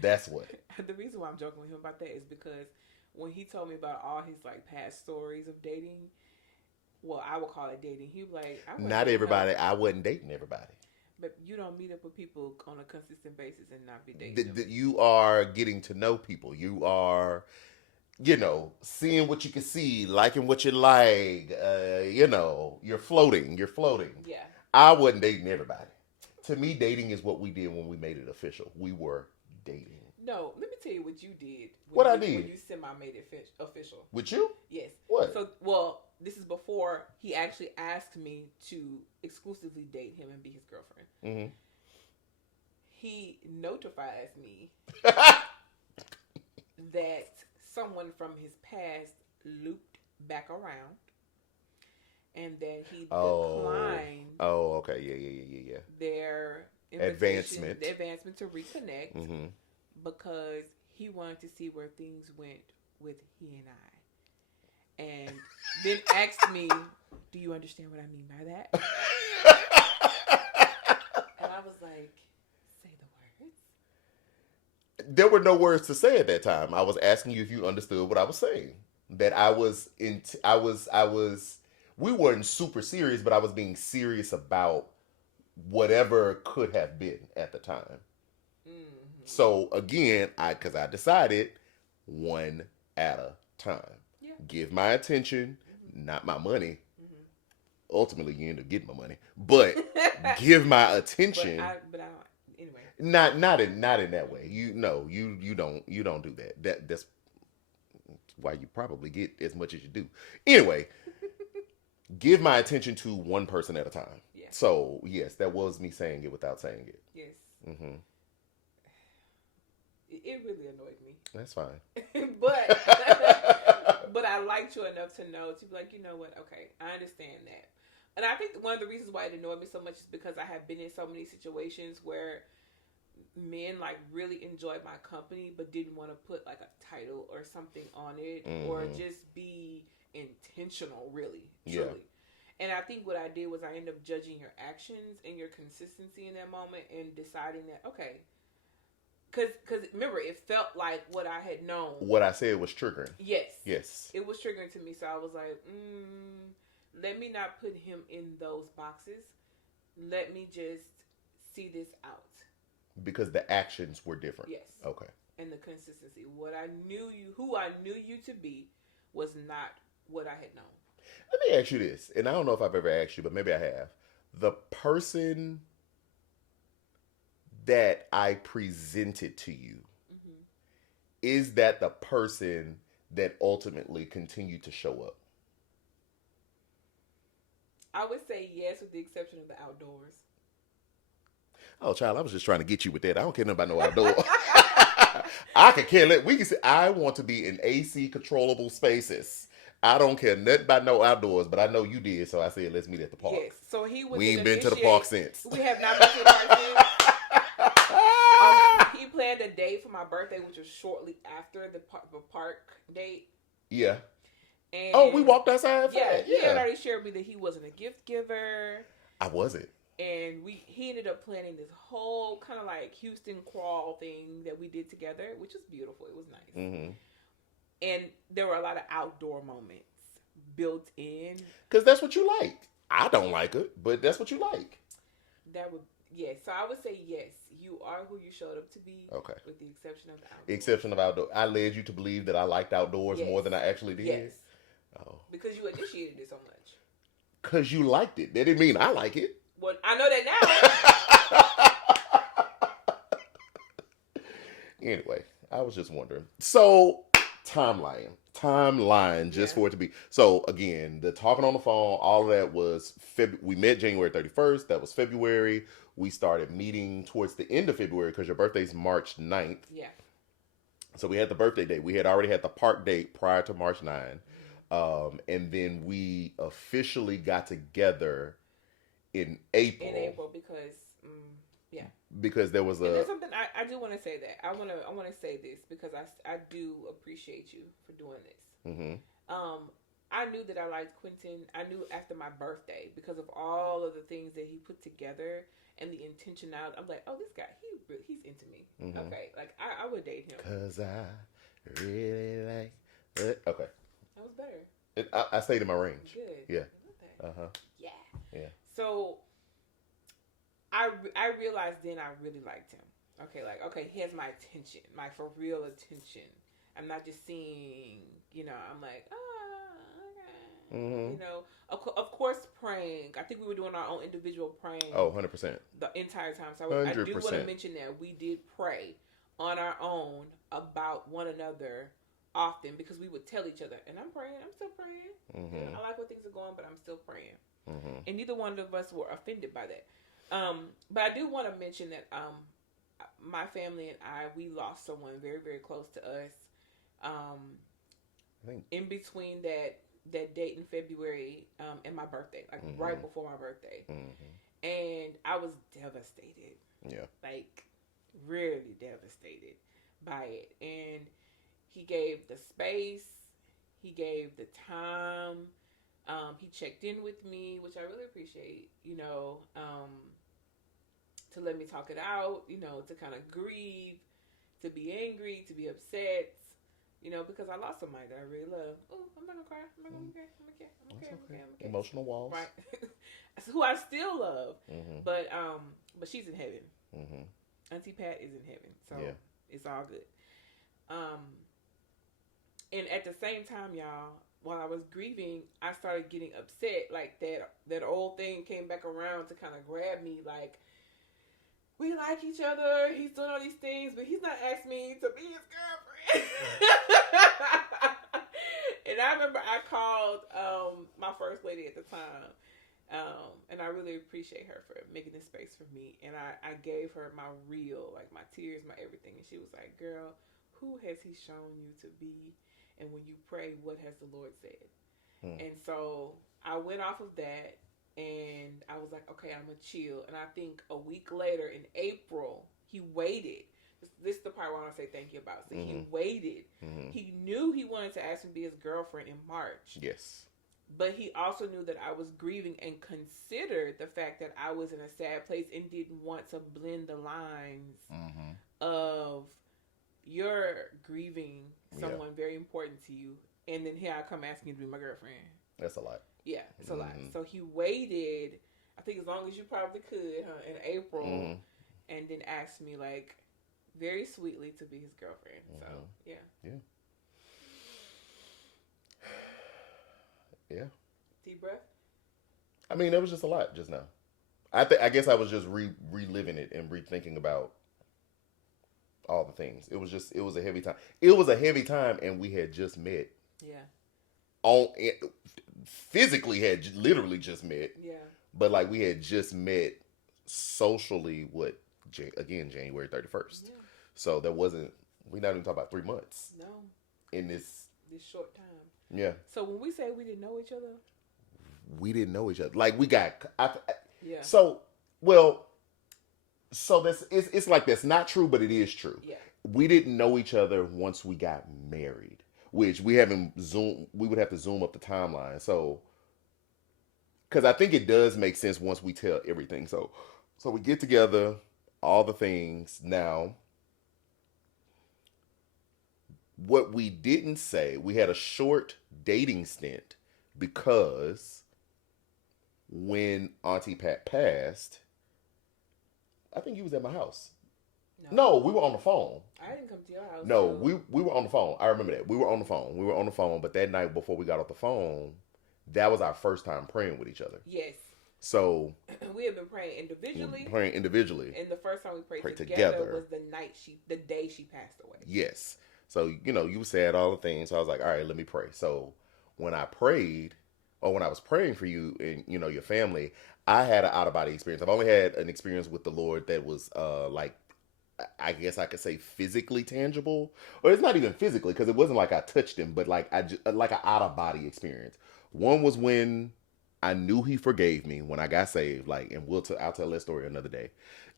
That's what. The reason why I'm joking with him about that is because when he told me about all his past stories of dating, well, I would call it dating. He was like, not everybody. I wasn't dating everybody. But you don't meet up with people on a consistent basis and not be dating them. You are getting to know people. You are seeing what you can see, liking what you like, you're floating. Yeah. I wasn't dating everybody. To me, dating is what we did when we made it official. We were dating. No, let me tell you what you did. I did? When you semi-made it official. With you? Yes. What? So, well, this is before he actually asked me to exclusively date him and be his girlfriend. Mm-hmm. He notifies me that someone from his past looped back around, and that he declined. Oh, okay, yeah. Their advancement to reconnect, mm-hmm. because he wanted to see where things went with he and I, and then asked me, "Do you understand what I mean by that?" And I was like, "Say the words." There were no words to say at that time. I was asking you if you understood what I was saying. That we weren't super serious, but I was being serious about whatever could have been at the time. Mm-hmm. So again, because I decided one at a time. Yeah. Give my attention, mm-hmm. not my money. Mm-hmm. Ultimately, you end up getting my money, but give my attention. But I don't. Anyway. Not in that way. You don't do that. That's why you probably get as much as you do. Anyway, give my attention to one person at a time. Yeah. So yes, that was me saying it without saying it. Yes. Mm-hmm. It really annoyed me. That's fine. but I liked you enough to know to be like, you know what? Okay, I understand that. And I think one of the reasons why it annoyed me so much is because I have been in so many situations where men like really enjoyed my company but didn't want to put like a title or something on it, mm-hmm. or just be intentional, really, truly. Yeah. And I think what I did was I ended up judging your actions and your consistency in that moment and deciding that, okay, because remember, it felt like what I had known. What I said was triggering. Yes. It was triggering to me. So I was like, let me not put him in those boxes. Let me just see this out. Because the actions were different. Yes. Okay. And the consistency. Who I knew you to be was not what I had known. Let me ask you this, and I don't know if I've ever asked you, but maybe I have. The person that I presented to you, mm-hmm. is that the person that ultimately continued to show up? I would say yes, with the exception of the outdoors. Oh, child, I was just trying to get you with that. I don't care nothing about no outdoors. I could care less. We can say I want to be in AC controllable spaces. I don't care nothing about no outdoors, but I know you did, so I said let's meet at the park. Yes, so we ain't been to the park since. We have not been to the park since. He planned a date for my birthday, which was shortly after the park date. Yeah. And we walked outside. Yeah, he had already shared with me that he wasn't a gift giver. I wasn't. And he ended up planning this whole kind of like Houston crawl thing that we did together, which was beautiful. It was nice. Mm-hmm. And there were a lot of outdoor moments built in. Because that's what you like. I don't like it, but that's what you like. Yes. So I would say yes. You are who you showed up to be. Okay. With the exception of outdoors. I led you to believe that I liked outdoors more than I actually did. Yes. Oh. Because you initiated it so much. Because you liked it. That didn't mean I like it. Well, I know that now. Anyway, I was just wondering. So, timeline, just for it to be. So, again, the talking on the phone, all of that was, we met January 31st. That was February. We started meeting towards the end of February because your birthday's March 9th. Yeah. So, we had the birthday date. We had already had the park date prior to March 9. Mm-hmm. And then we officially got together in April. Because, because there was and there's something I do want to say that I want to say this because I do appreciate you for doing this. Mm-hmm. I knew that I liked Quentin. I knew after my birthday because of all of the things that he put together and the intentionality. I'm like, oh, this guy, he's into me. Mm-hmm. Okay, like I would date him. Cause I really like it. Okay. That was better. I stayed in my range. Good. Yeah. Uh-huh. Yeah. So I realized then I really liked him. Okay, he has my attention, my for real attention. I'm not just seeing, I'm like, okay. Mm-hmm. Of course, praying. I think we were doing our own individual praying. Oh, 100%. The entire time. So I do 100%. want to mention that we did pray on our own about one another often because we would tell each other, and I'm praying, I'm still praying. Mm-hmm. I like where things are going, but I'm still praying. Mm-hmm. And neither one of us were offended by that. But I do want to mention that my family and we lost someone very, very close to us. In between that date in February and my birthday, like right before my birthday. And I was devastated. Yeah. Like, really devastated by it. And he gave the space. He gave the time. He checked in with me, which I really appreciate, to let me talk it out, to kind of grieve, to be angry, to be upset, because I lost somebody that I really love. Oh, I'm not going to cry. I'm okay. Emotional walls. Right. Who I still love. But she's in heaven. Auntie Pat is in heaven. So it's all good. And at the same time, y'all, while I was grieving, I started getting upset. Like that old thing came back around to kind of grab me. Like, we like each other. He's doing all these things, but he's not asking me to be his girlfriend. And I remember I called my first lady at the time. And I really appreciate her for making this space for me. And I gave her my real, like my tears, my everything. And she was like, girl, who has he shown you to be? And when you pray, what has the Lord said? And so I went off of that and I was like, okay, I'm going to chill. And I think a week later in April, he waited. This is the part where I want to say thank you about. So he waited. He knew he wanted to ask me to be his girlfriend in March. Yes. But he also knew that I was grieving and considered the fact that I was in a sad place and didn't want to blend the lines of you're grieving someone very important to you, and then here I come asking you to be my girlfriend. That's a lot. Yeah, it's a lot. So he waited, I think as long as you probably could, in April, and then asked me, like, very sweetly to be his girlfriend. So, yeah. Yeah. Deep breath? I mean, it was just a lot just now. I guess I was just reliving it and rethinking about all the things. It was a heavy time. It was a heavy time, and we had just met. Yeah. Physically had literally just met. Yeah. But like we had just met socially. January 31st. Yeah. So we're not even talking about 3 months. No. In this short time. Yeah. So when we say we didn't know each other, we didn't know each other. Like we got. Yeah. So this it's like that's not true, but it is true. Yeah. We didn't know each other once we got married, which we haven't Zoom. We would have to zoom up the timeline. So, because I think it does make sense once we tell everything. So we get together, all the things. Now, what we didn't say, we had a short dating stint because when Auntie Pat passed, I think you was at my house. No, we were on the phone. I didn't come to your house. No, we were on the phone. I remember that. We were on the phone. But that night before we got off the phone, that was our first time praying with each other. Yes. So we had been praying individually. And the first time we prayed together was the day she passed away. Yes. So, you said all the things. So I was like, all right, let me pray. So when I prayed, or when I was praying for you and, your family, I had an out-of-body experience. I've only had an experience with the Lord that was, like, I guess I could say physically tangible. Or it's not even physically, because it wasn't like I touched him, but like like an out-of-body experience. One was when I knew he forgave me when I got saved, like, and I'll tell that story another day.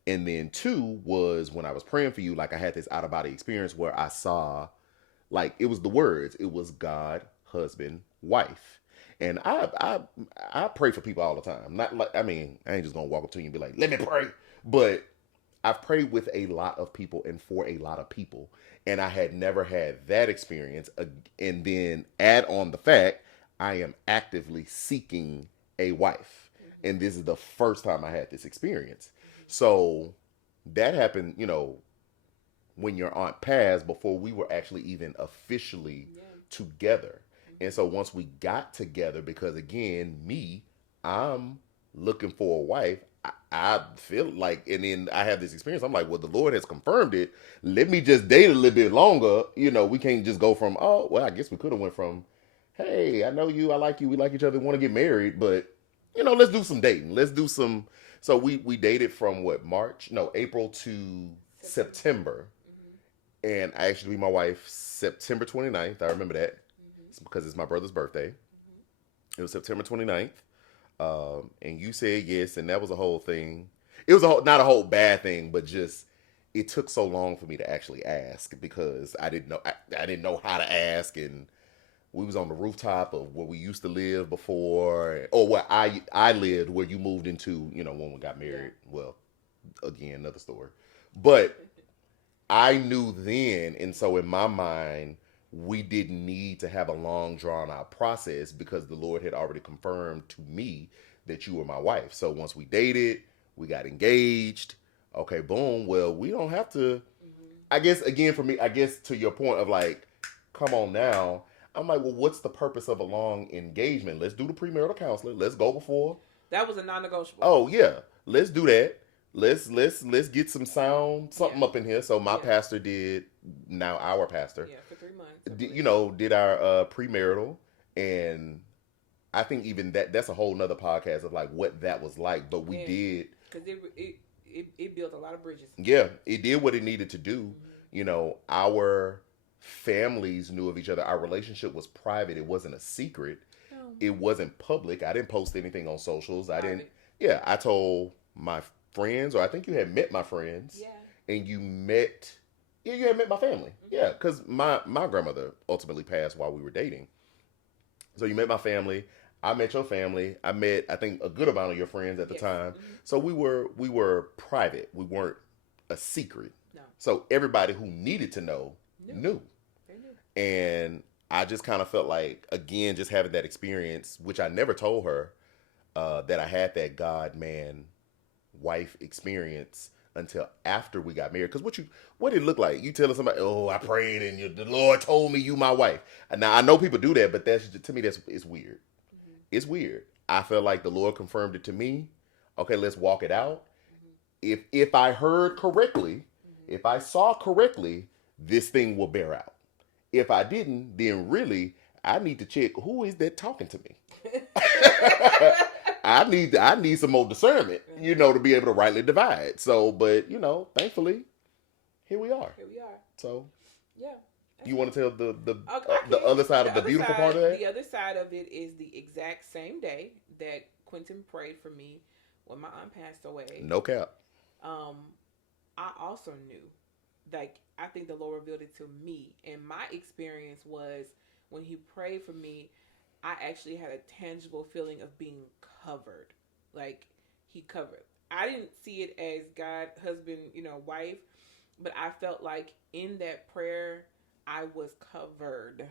And then 2 was when I was praying for you, like I had this out-of-body experience where I saw, like, it was the words. It was God, husband, wife. And I pray for people all the time. Not like, I mean, I ain't just gonna walk up to you and be like, let me pray. But I've prayed with a lot of people and for a lot of people. And I had never had that experience. And then add on the fact, I am actively seeking a wife. And this is the first time I had this experience. So that happened, when your aunt passed before we were actually even officially together. And so once we got together, because again, I'm looking for a wife. I feel like, and then I have this experience. I'm like, well, the Lord has confirmed it. Let me just date a little bit longer. We can't just go from, oh, well, I guess we could have went from, hey, I know you, I like you, we like each other, we want to get married, but let's do some dating. Let's do some. So we dated from what, April to September. And I actually met my wife September 29th. I remember that. It's because it's my brother's birthday. It was September 29th. And you said yes, and that was a whole thing. It was not a whole bad thing, but just it took so long for me to actually ask because I didn't know I didn't know how to ask, and we was on the rooftop of where we used to live before, or where I lived, where you moved into, when we got married. Well, again, another story, but I knew then, and so in my mind, we didn't need to have a long drawn out process because the Lord had already confirmed to me that you were my wife. So once we dated, we got engaged. Okay, boom. Well, we don't have to. I guess again for me, I guess to your point of like, come on now. I'm like, well, what's the purpose of a long engagement? Let's do the premarital counseling. Let's go before. That was a non-negotiable. Oh yeah, let's do that. Let's get some something up in here. So my pastor did, now our pastor. Yeah, for 3 months. Did our premarital, and I think even that's a whole nother podcast of like what that was like. But we did, because it built a lot of bridges. Yeah, it did what it needed to do. Our families knew of each other. Our relationship was private. It wasn't a secret. No. It wasn't public. I didn't post anything on socials. I didn't. Yeah, I told my friends, or I think you had met my friends. Yeah. And you had met my family. Yeah, because my grandmother ultimately passed while we were dating. So you met my family. I met your family. I met, I think, a good amount of your friends at the time. So we were private. We weren't a secret. No. So everybody who needed to know knew. They knew. And I just kind of felt like, again, just having that experience, which I never told her, that I had that God-man-wife experience until after we got married. Because what did it look like? You telling somebody, oh, I prayed and the Lord told me you my wife. Now, I know people do that, but to me, it's weird. Mm-hmm. It's weird. I felt like the Lord confirmed it to me. Okay, let's walk it out. Mm-hmm. If I heard correctly, if I saw correctly, this thing will bear out. If I didn't, then really, I need to check, who is that talking to me? I need some more discernment, to be able to rightly divide. So, but, thankfully, here we are. So, yeah. You want to tell the other side of the beautiful part of that? The other side of it is the exact same day that Quentin prayed for me when my aunt passed away. No cap. I also knew, I think the Lord revealed it to me. And my experience was when he prayed for me, I actually had a tangible feeling of being covered. Like, he covered. I didn't see it as God, husband, wife, but I felt like in that prayer, I was covered.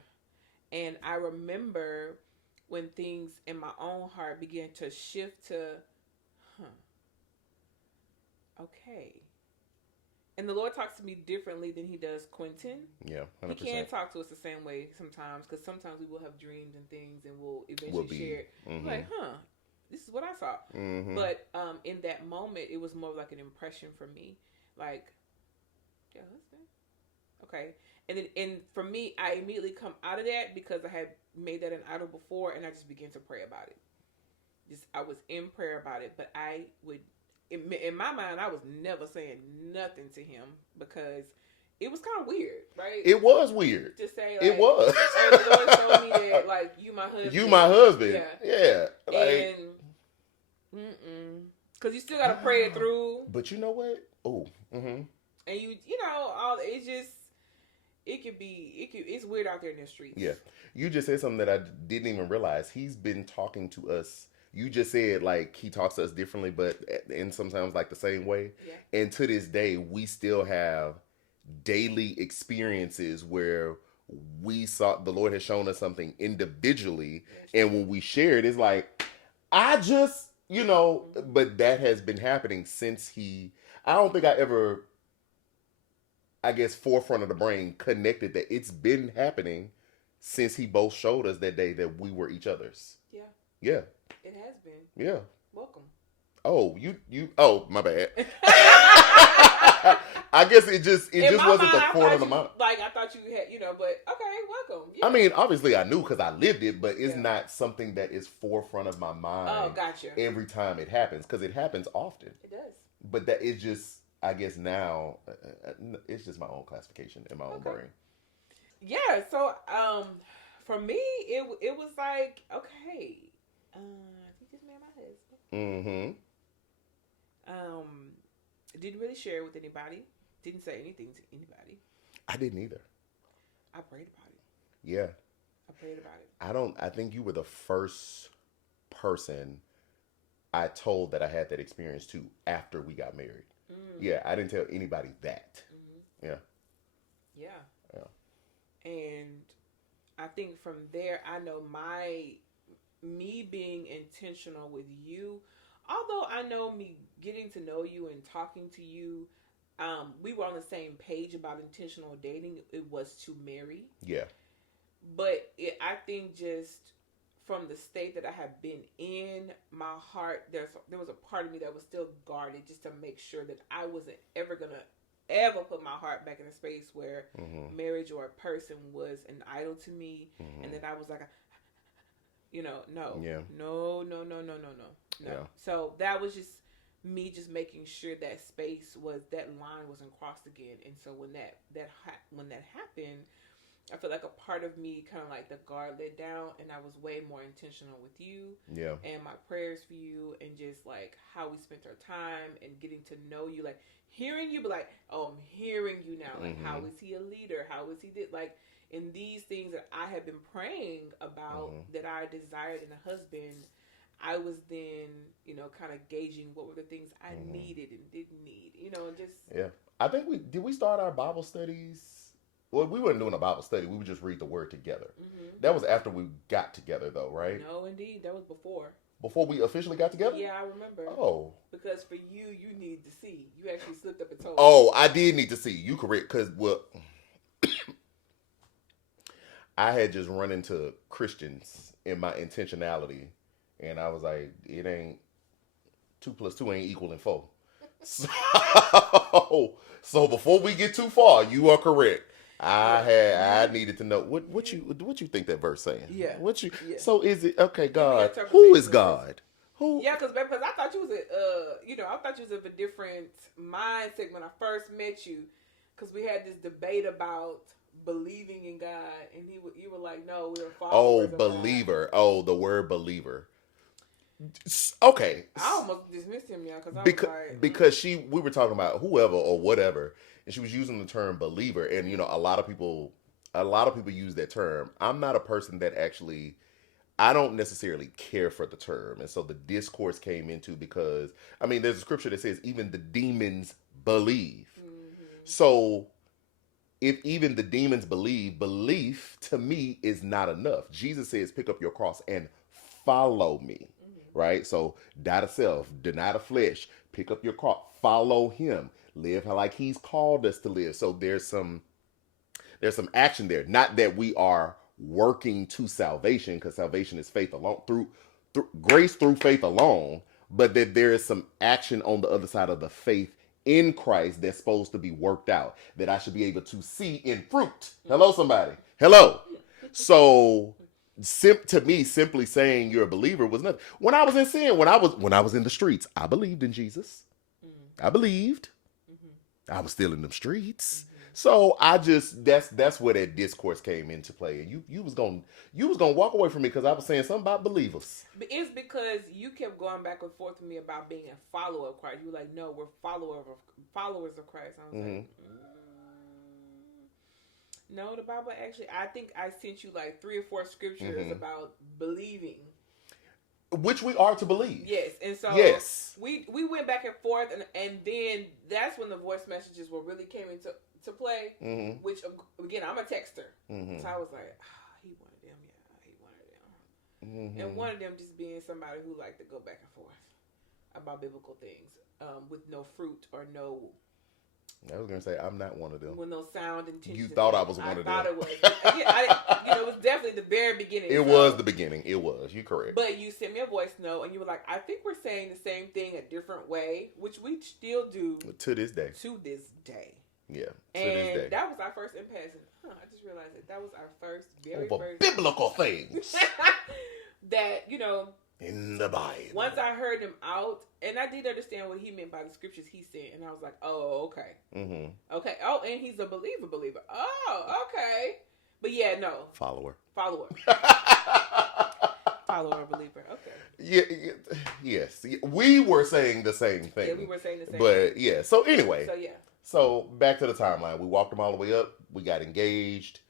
And I remember when things in my own heart began to shift to, okay. And the Lord talks to me differently than he does Quentin. Yeah, 100%. He can't talk to us the same way sometimes, because sometimes we will have dreams and things, and we'll eventually share it. Mm-hmm. Like, this is what I saw. Mm-hmm. But in that moment, it was more like an impression for me. Like, yeah, husband. Okay. And for me, I immediately come out of that because I had made that an idol before, and I just began to pray about it. I was in prayer about it, but I would... In my mind, I was never saying nothing to him because it was kind of weird, right? It was weird. To say, it was. The Lord told me that, you my husband. You my husband. Yeah. And, because you still got to pray it through. But you know what? Oh. Mm-hmm. And it's weird out there in the streets. Yeah. You just said something that I didn't even realize. He's been talking to us. You just said, he talks to us differently, but and sometimes, the same way. Yeah. And to this day, we still have daily experiences where we saw the Lord has shown us something individually. Yeah, and when we share it, it's like, I just, but that has been happening since I don't think I I guess, forefront of the brain connected that it's been happening since he both showed us that day that we were each other's. Yeah. Yeah. It has been. Yeah. Welcome. Oh, oh, my bad. I guess it just wasn't the forefront of the mind. Like, I thought you had, but okay, welcome. Yeah. I mean, obviously I knew because I lived it, but it's not something that is forefront of my mind. Oh, gotcha. Every time it happens, because it happens often. It does. But that is just, I guess now, it's just my own classification in my own brain. Yeah, so for me, it was like, okay, I think this man my husband. Didn't really share with anybody. Didn't say anything to anybody. I didn't either. I prayed about it. Yeah. I prayed about it. I think you were the first person I told that I had that experience to after we got married. Yeah, I didn't tell anybody that. Yeah. Yeah. And I think from there, I know me being intentional with you, although I know me getting to know you and talking to you, we were on the same page about intentional dating. It was to marry. Yeah. But I think just from the state that I have been in, my heart, there was a part of me that was still guarded just to make sure that I wasn't ever going to ever put my heart back in a space where marriage or a person was an idol to me. And then I was like, no. Yeah. No. Yeah. So that was just me just making sure that that line wasn't crossed again. And so when that happened, I feel like a part of me kind of like the guard let down, and I was way more intentional with you. Yeah. And my prayers for you, and just like how we spent our time and getting to know you, like hearing you, but like, oh, I'm hearing you now. Like, how is he a leader? How is he this? Like, in these things that I have been praying about that I desired in a husband, I was then, kind of gauging what were the things I needed and didn't need, and just. Yeah. I think we start our Bible studies. Well, we weren't doing a Bible study. We would just read the word together. That was after we got together, though, right? No, indeed. That was before. Before we officially got together? Yeah, I remember. Oh. Because for you need to see. You actually slipped up and told me. Oh, I did need to see. You correct. Because, I had just run into Christians in my intentionality. And I was like, it ain't 2 + 2 ain't equal 4. So before we get too far, you are correct. I needed to know what you think that verse saying. Yeah. So is it okay? God, who is God? Who? Yeah, because I thought you was I thought you was of a different mindset when I first met you, because we had this debate about believing in God, and you were like, no, we're followers. Oh, believer. Oh, the word believer. Okay. I almost dismissed him, yeah, because we were talking about whoever or whatever, and she was using the term believer, and a lot of people use that term. I'm not a person that actually, I don't necessarily care for the term, and so the discourse came into because there's a scripture that says even the demons believe. So if even the demons believe, belief to me is not enough. Jesus says, pick up your cross and follow me. Right? So die to self, deny the flesh, pick up your cross, follow him, live like he's called us to live. So there's some action there. Not that we are working to salvation, because salvation is faith alone, through grace through faith alone, but that there is some action on the other side of the faith in Christ that's supposed to be worked out, that I should be able to see in fruit. Hello, somebody. Hello. So to me, simply saying you're a believer was nothing. When I was in sin, when I was in the streets, I believed in Jesus. I believed. I was still in them streets. So I just that's where that discourse came into play. And you was gonna walk away from me because I was saying something about believers. It's because you kept going back and forth with me about being a follower of Christ. You were like, no, we're followers of Christ. I was like, no, the Bible actually, I think I sent you like 3 or 4 scriptures about believing. Which we are to believe. Yes. And so we went back and forth, and then that's when the voice messages really came into play, which, again, I'm a texter. So I was like, he one of them, he one of them. And one of them just being somebody who liked to go back and forth about biblical things with no fruit or no I was gonna say I'm not one of them. With no sound intention. You thought I was one of them. I thought it was. Yeah, it was definitely the very beginning. It was the beginning. It was. You correct. But you sent me a voice note, and you were like, "I think we're saying the same thing a different way," which we still do to this day. To this day. Yeah. And that was our first impasse. I just realized that was our first, very first biblical things that in the Bible. Once I heard him out, and I did understand what he meant by the scriptures he said, and I was like, "Oh, okay, okay." Oh, and he's a believer. Oh, okay. But yeah, no follower, follower, believer. Okay. Yes. We were saying the same thing. Yeah, we were saying the same. But yeah. So anyway. So yeah. So back to the timeline. We walked them all the way up. We got engaged.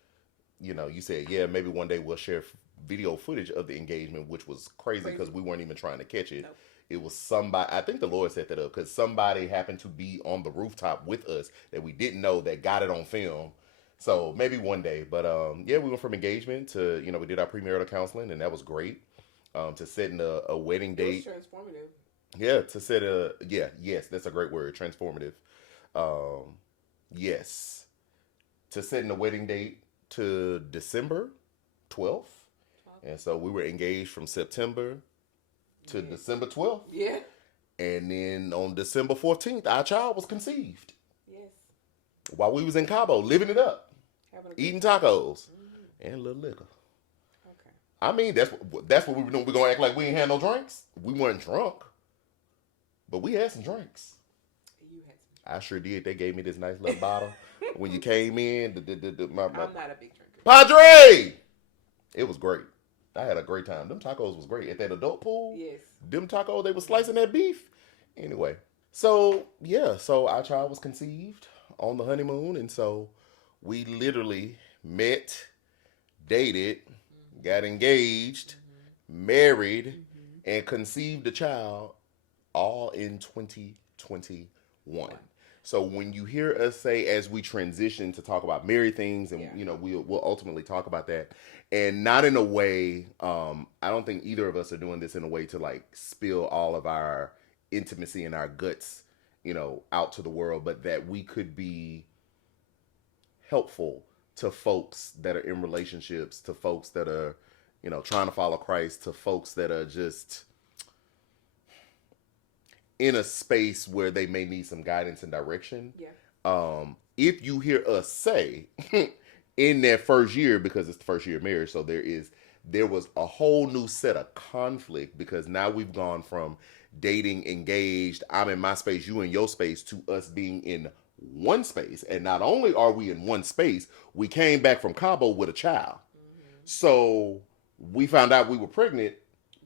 You said, yeah, maybe one day we'll share video footage of the engagement, which was crazy because we weren't even trying to catch it. Nope. It was somebody, I think the Lord set that up because somebody happened to be on the rooftop with us that we didn't know that got it on film. So maybe one day. But yeah, we went from engagement to, we did our premarital counseling and that was great. To setting a wedding date. It was transformative. Yeah, to set yes, that's a great word, transformative. Yes. To setting the wedding date to December 12th. And so we were engaged from September to December 12th. Yeah. And then on December 14th, our child was conceived. Yes. While we was in Cabo, living it up. Eating tacos. And a little liquor. Okay. I mean, that's what we were doing. We're going to act like we ain't had no drinks. We weren't drunk. But we had some drinks. I sure did. They gave me this nice little bottle when you came in. I'm not a big drinker. Padre! It was great. I had a great time. Them tacos was great. At that adult pool, yes. Them tacos, they were slicing that beef. Anyway, so our child was conceived on the honeymoon. And so we literally met, dated, got engaged, married, and conceived a child all in 2021. So when you hear us say, as we transition to talk about married things, and we'll ultimately talk about that, and not in a way, I don't think either of us are doing this in a way to like spill all of our intimacy and our guts, out to the world, but that we could be helpful to folks that are in relationships, to folks that are, trying to follow Christ, to folks that are just in a space where they may need some guidance and direction. Yeah. If you hear us say in that first year, because it's the first year of marriage, so there was a whole new set of conflict because now we've gone from dating, engaged, I'm in my space, you in your space, to us being in one space. And not only are we in one space, we came back from Cabo with a child. So we found out we were pregnant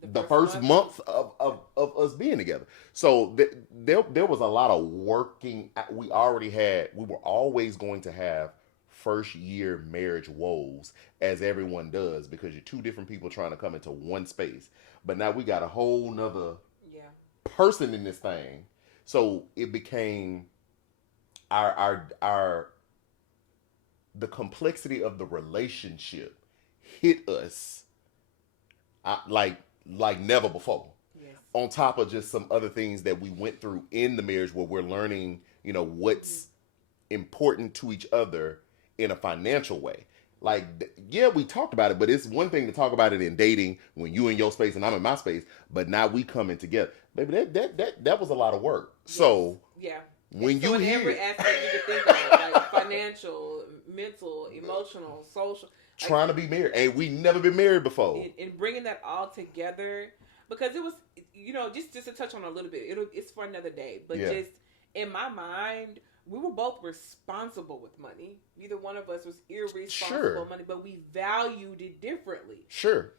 the first month of us being together. So there was a lot of working. We were always going to have first year marriage woes, as everyone does, because you're two different people trying to come into one space. But now we got a whole nother person in this thing. So it became the complexity of the relationship hit us like never before. Yes. On top of just some other things that we went through in the marriage where we're learning, what's important to each other in a financial way. Like, we talked about it, but it's one thing to talk about it in dating when you in your space and I'm in my space, but now we coming together. Baby, that was a lot of work. Yes. So when you hear every aspect you can think of, like financial, mental, emotional, social, trying to be married, and we never been married before, and bringing that all together, because it was, just to touch on a little bit, it's for another day, but just in my mind, we were both responsible with money. Neither one of us was irresponsible with money, but we valued it differently. Sure.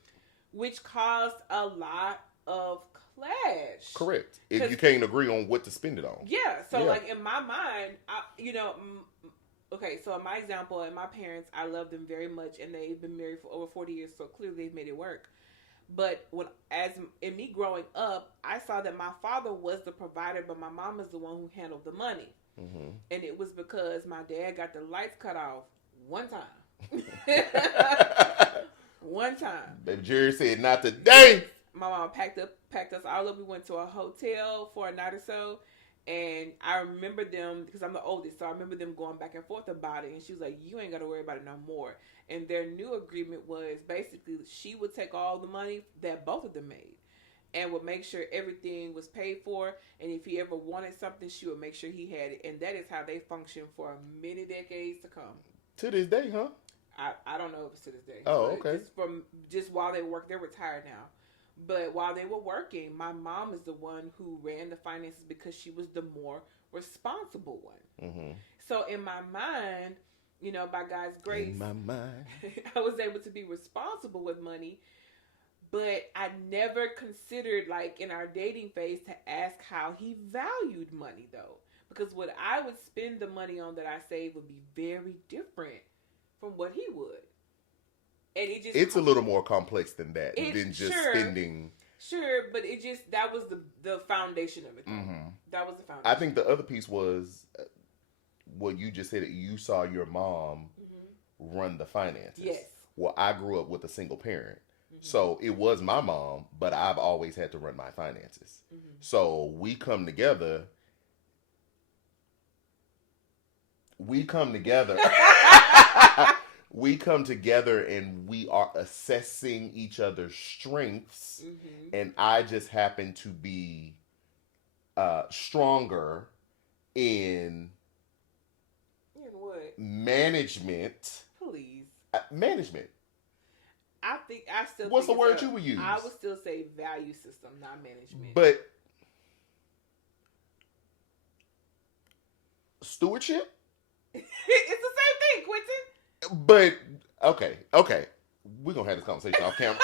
Which caused a lot of clash. Correct. If you can't agree on what to spend it on. Yeah. So like in my mind, okay, so in my example, and my parents, I love them very much, and they've been married for over 40 years, so clearly they've made it work. But in me growing up, I saw that my father was the provider, but my mom was the one who handled the money. Mm-hmm. And it was because my dad got the lights cut off one time. One time. Baby Jerry said, "Not today." My mom packed us all up. We went to a hotel for a night or so, And I remember them, because I'm the oldest, so I remember them going back and forth about it. And she was like, you ain't got to worry about it no more. And their new agreement was basically she would take all the money that both of them made and would make sure everything was paid for. And if he ever wanted something, she would make sure he had it. And that is how they function for many decades to come. To this day, huh? I don't know if it's to this day. Oh, okay. Just while they work, they're retired now. But while they were working, my mom is the one who ran the finances because she was the more responsible one. Mm-hmm. So in my mind, by God's grace, in my mind, I was able to be responsible with money. But I never considered, like, in our dating phase, to ask how he valued money, though. Because what I would spend the money on that I saved would be very different from what he would. And it's a little more complex than that, than just spending. Sure, but that was the foundation of it. Mm-hmm. That was the foundation. I think the other piece was what you just said. You saw your mom run the finances. Yes. Well, I grew up with a single parent. Mm-hmm. So it was my mom, but I've always had to run my finances. Mm-hmm. So we come together. We come together and we are assessing each other's strengths. Mm-hmm. And I just happen to be stronger in what? Management. Please. Management. I think I still. What's the word you would use? I would still say value system, not management. But stewardship? It's the same thing, Quentin. But okay, we're gonna have this conversation off camera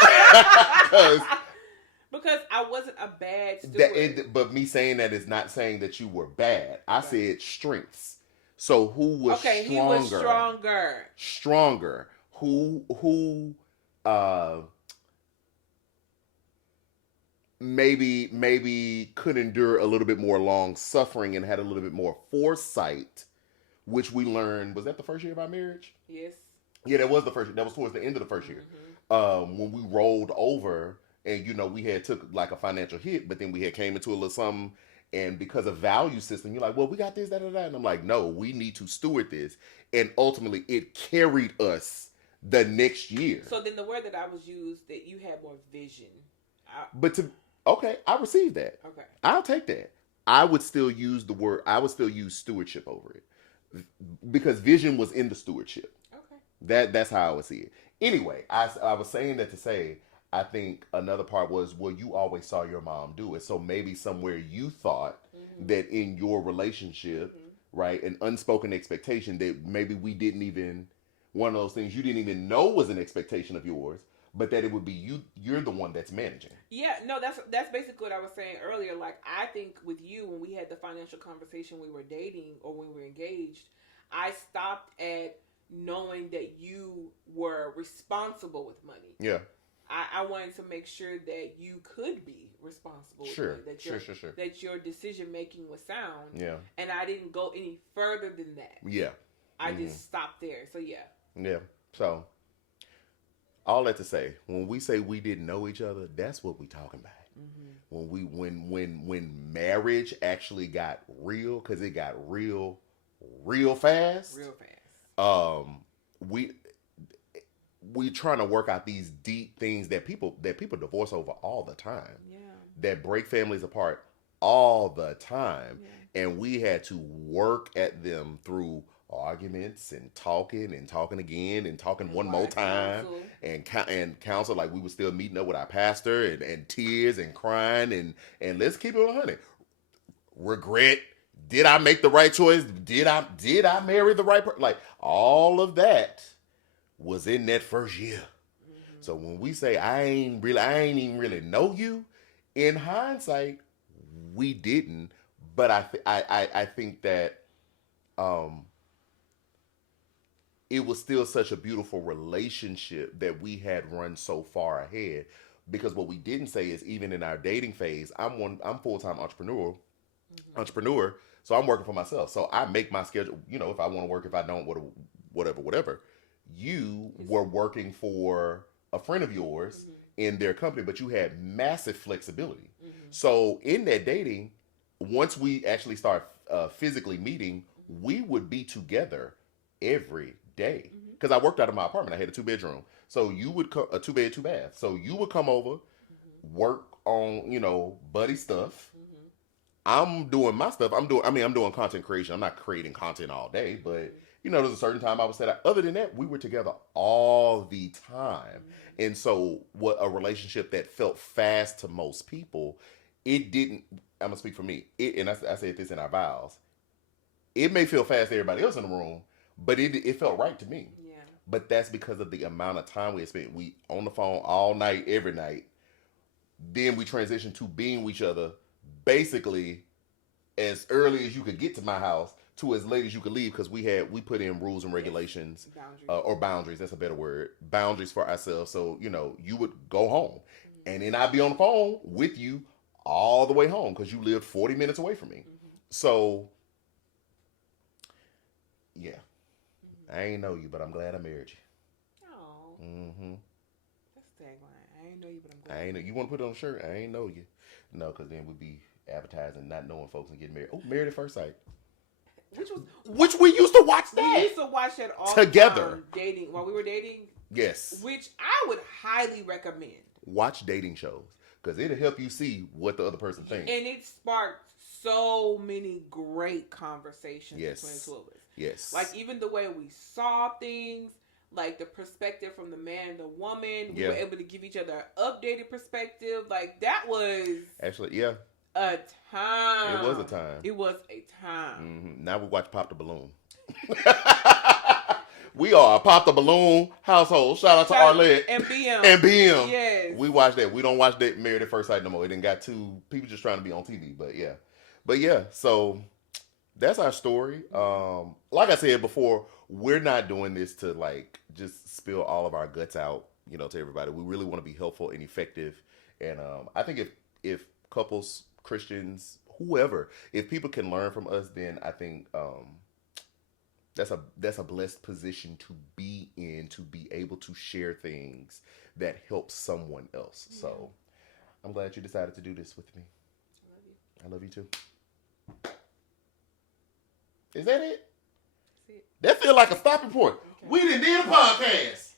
because I wasn't a bad steward. But me saying that is not saying that you were bad. I said strengths. So who was stronger? He was stronger. Stronger. Who maybe could endure a little bit more long suffering and had a little bit more foresight, which we learned. Was that the first year of our marriage? Yes. Yeah, that was the first. That was towards the end of the first year. Mm-hmm. When we rolled over, and we had took like a financial hit, but then we had came into a little something, and because of value system, you're like, well, we got this, that, and I'm like, no, we need to steward this, and ultimately, it carried us the next year. So then, the word that I was used that you had more vision. I received that. Okay, I'll take that. I would still use the word. I would still use stewardship over it because vision was in the stewardship. That's how I would see it. Anyway, I was saying that to say, I think another part was, well, you always saw your mom do it. So maybe somewhere you thought that in your relationship, right, an unspoken expectation that maybe we didn't even, one of those things you didn't even know was an expectation of yours, but that it would be you're the one that's managing. Yeah, no, that's basically what I was saying earlier. Like, I think with you, when we had the financial conversation, we were dating or when we were engaged, I stopped at knowing that you were responsible with money. Yeah. I wanted to make sure that you could be responsible with money. Sure. That your decision making was sound. Yeah. And I didn't go any further than that. Yeah. I just stopped there. So yeah. Yeah. So all that to say, when we say we didn't know each other, that's what we talking about. Mm-hmm. When marriage actually got real, because it got real fast. Real fast. We trying to work out these deep things that people divorce over all the time. Yeah. That break families apart all the time. Yeah. And we had to work at them through arguments and talking again and talking one more time and counsel. Like, we were still meeting up with our pastor and tears and crying and let's keep it 100. Regret. Did I make the right choice? Did I marry the right person? Like, all of that was in that first year. Mm-hmm. So when we say I ain't even really know you, in hindsight, we didn't. But I think that it was still such a beautiful relationship that we had run so far ahead. Because what we didn't say is, even in our dating phase, I'm full-time entrepreneur. So I'm working for myself. So I make my schedule, if I want to work, if I don't, whatever. You were working for a friend of yours in their company, but you had massive flexibility. Mm-hmm. So in that dating, once we actually start physically meeting, we would be together every day. Because I worked out of my apartment. I had a 2 bedroom. So you would come, a 2 bed, 2 bath. So you would come over, work on, buddy stuff. I'm doing my stuff. I'm doing content creation. I'm not creating content all day, but there's a certain time I would say that. Other than that, we were together all the time. And so what a relationship that felt fast to most people, it didn't, I'm gonna speak for me. And I said this in our vows. It may feel fast to everybody else in the room, but it felt right to me. Yeah. But that's because of the amount of time we had spent. We on the phone all night, every night. Then we transitioned to being with each other basically as early as you could get to my house to as late as you could leave, because we put in rules and regulations, or boundaries. That's a better word. Boundaries for ourselves. So you would go home, and then I'd be on the phone with you all the way home because you lived 40 minutes away from me. So yeah, I ain't know you, but I'm glad I married you. Oh. That's the tagline. I ain't know you, but I'm glad. I ain't know you. Want to put it on a shirt? I ain't know you. No, because then we'd be advertising not knowing folks and getting married. Oh, Married at First Sight. Which we used to watch that. We used to watch that all together. Dating while we were dating. Yes. Which I would highly recommend. Watch dating shows because it'll help you see what the other person thinks. And it sparked so many great conversations between the two of us. Yes. Like even the way we saw things, like the perspective from the man and the woman. We were able to give each other an updated perspective. Like that was actually, yeah. A time. It was a time. It was a time. Now we watch Pop the Balloon. We are a Pop the Balloon household. Shout out to Arlette. And BM. Yes. We watch that. We don't watch that Married at First Sight no more. It didn't got too people just trying to be on TV. But yeah. So that's our story. Like I said before, we're not doing this to like just spill all of our guts out, to everybody. We really want to be helpful and effective. And I think if couples, Christians, whoever, if people can learn from us, then I think that's a blessed position to be in, to be able to share things that help someone else. Yeah. So I'm glad you decided to do this with me. I love you too. Is that it? That's it. That feel like a stopping point. Okay. We done did a podcast.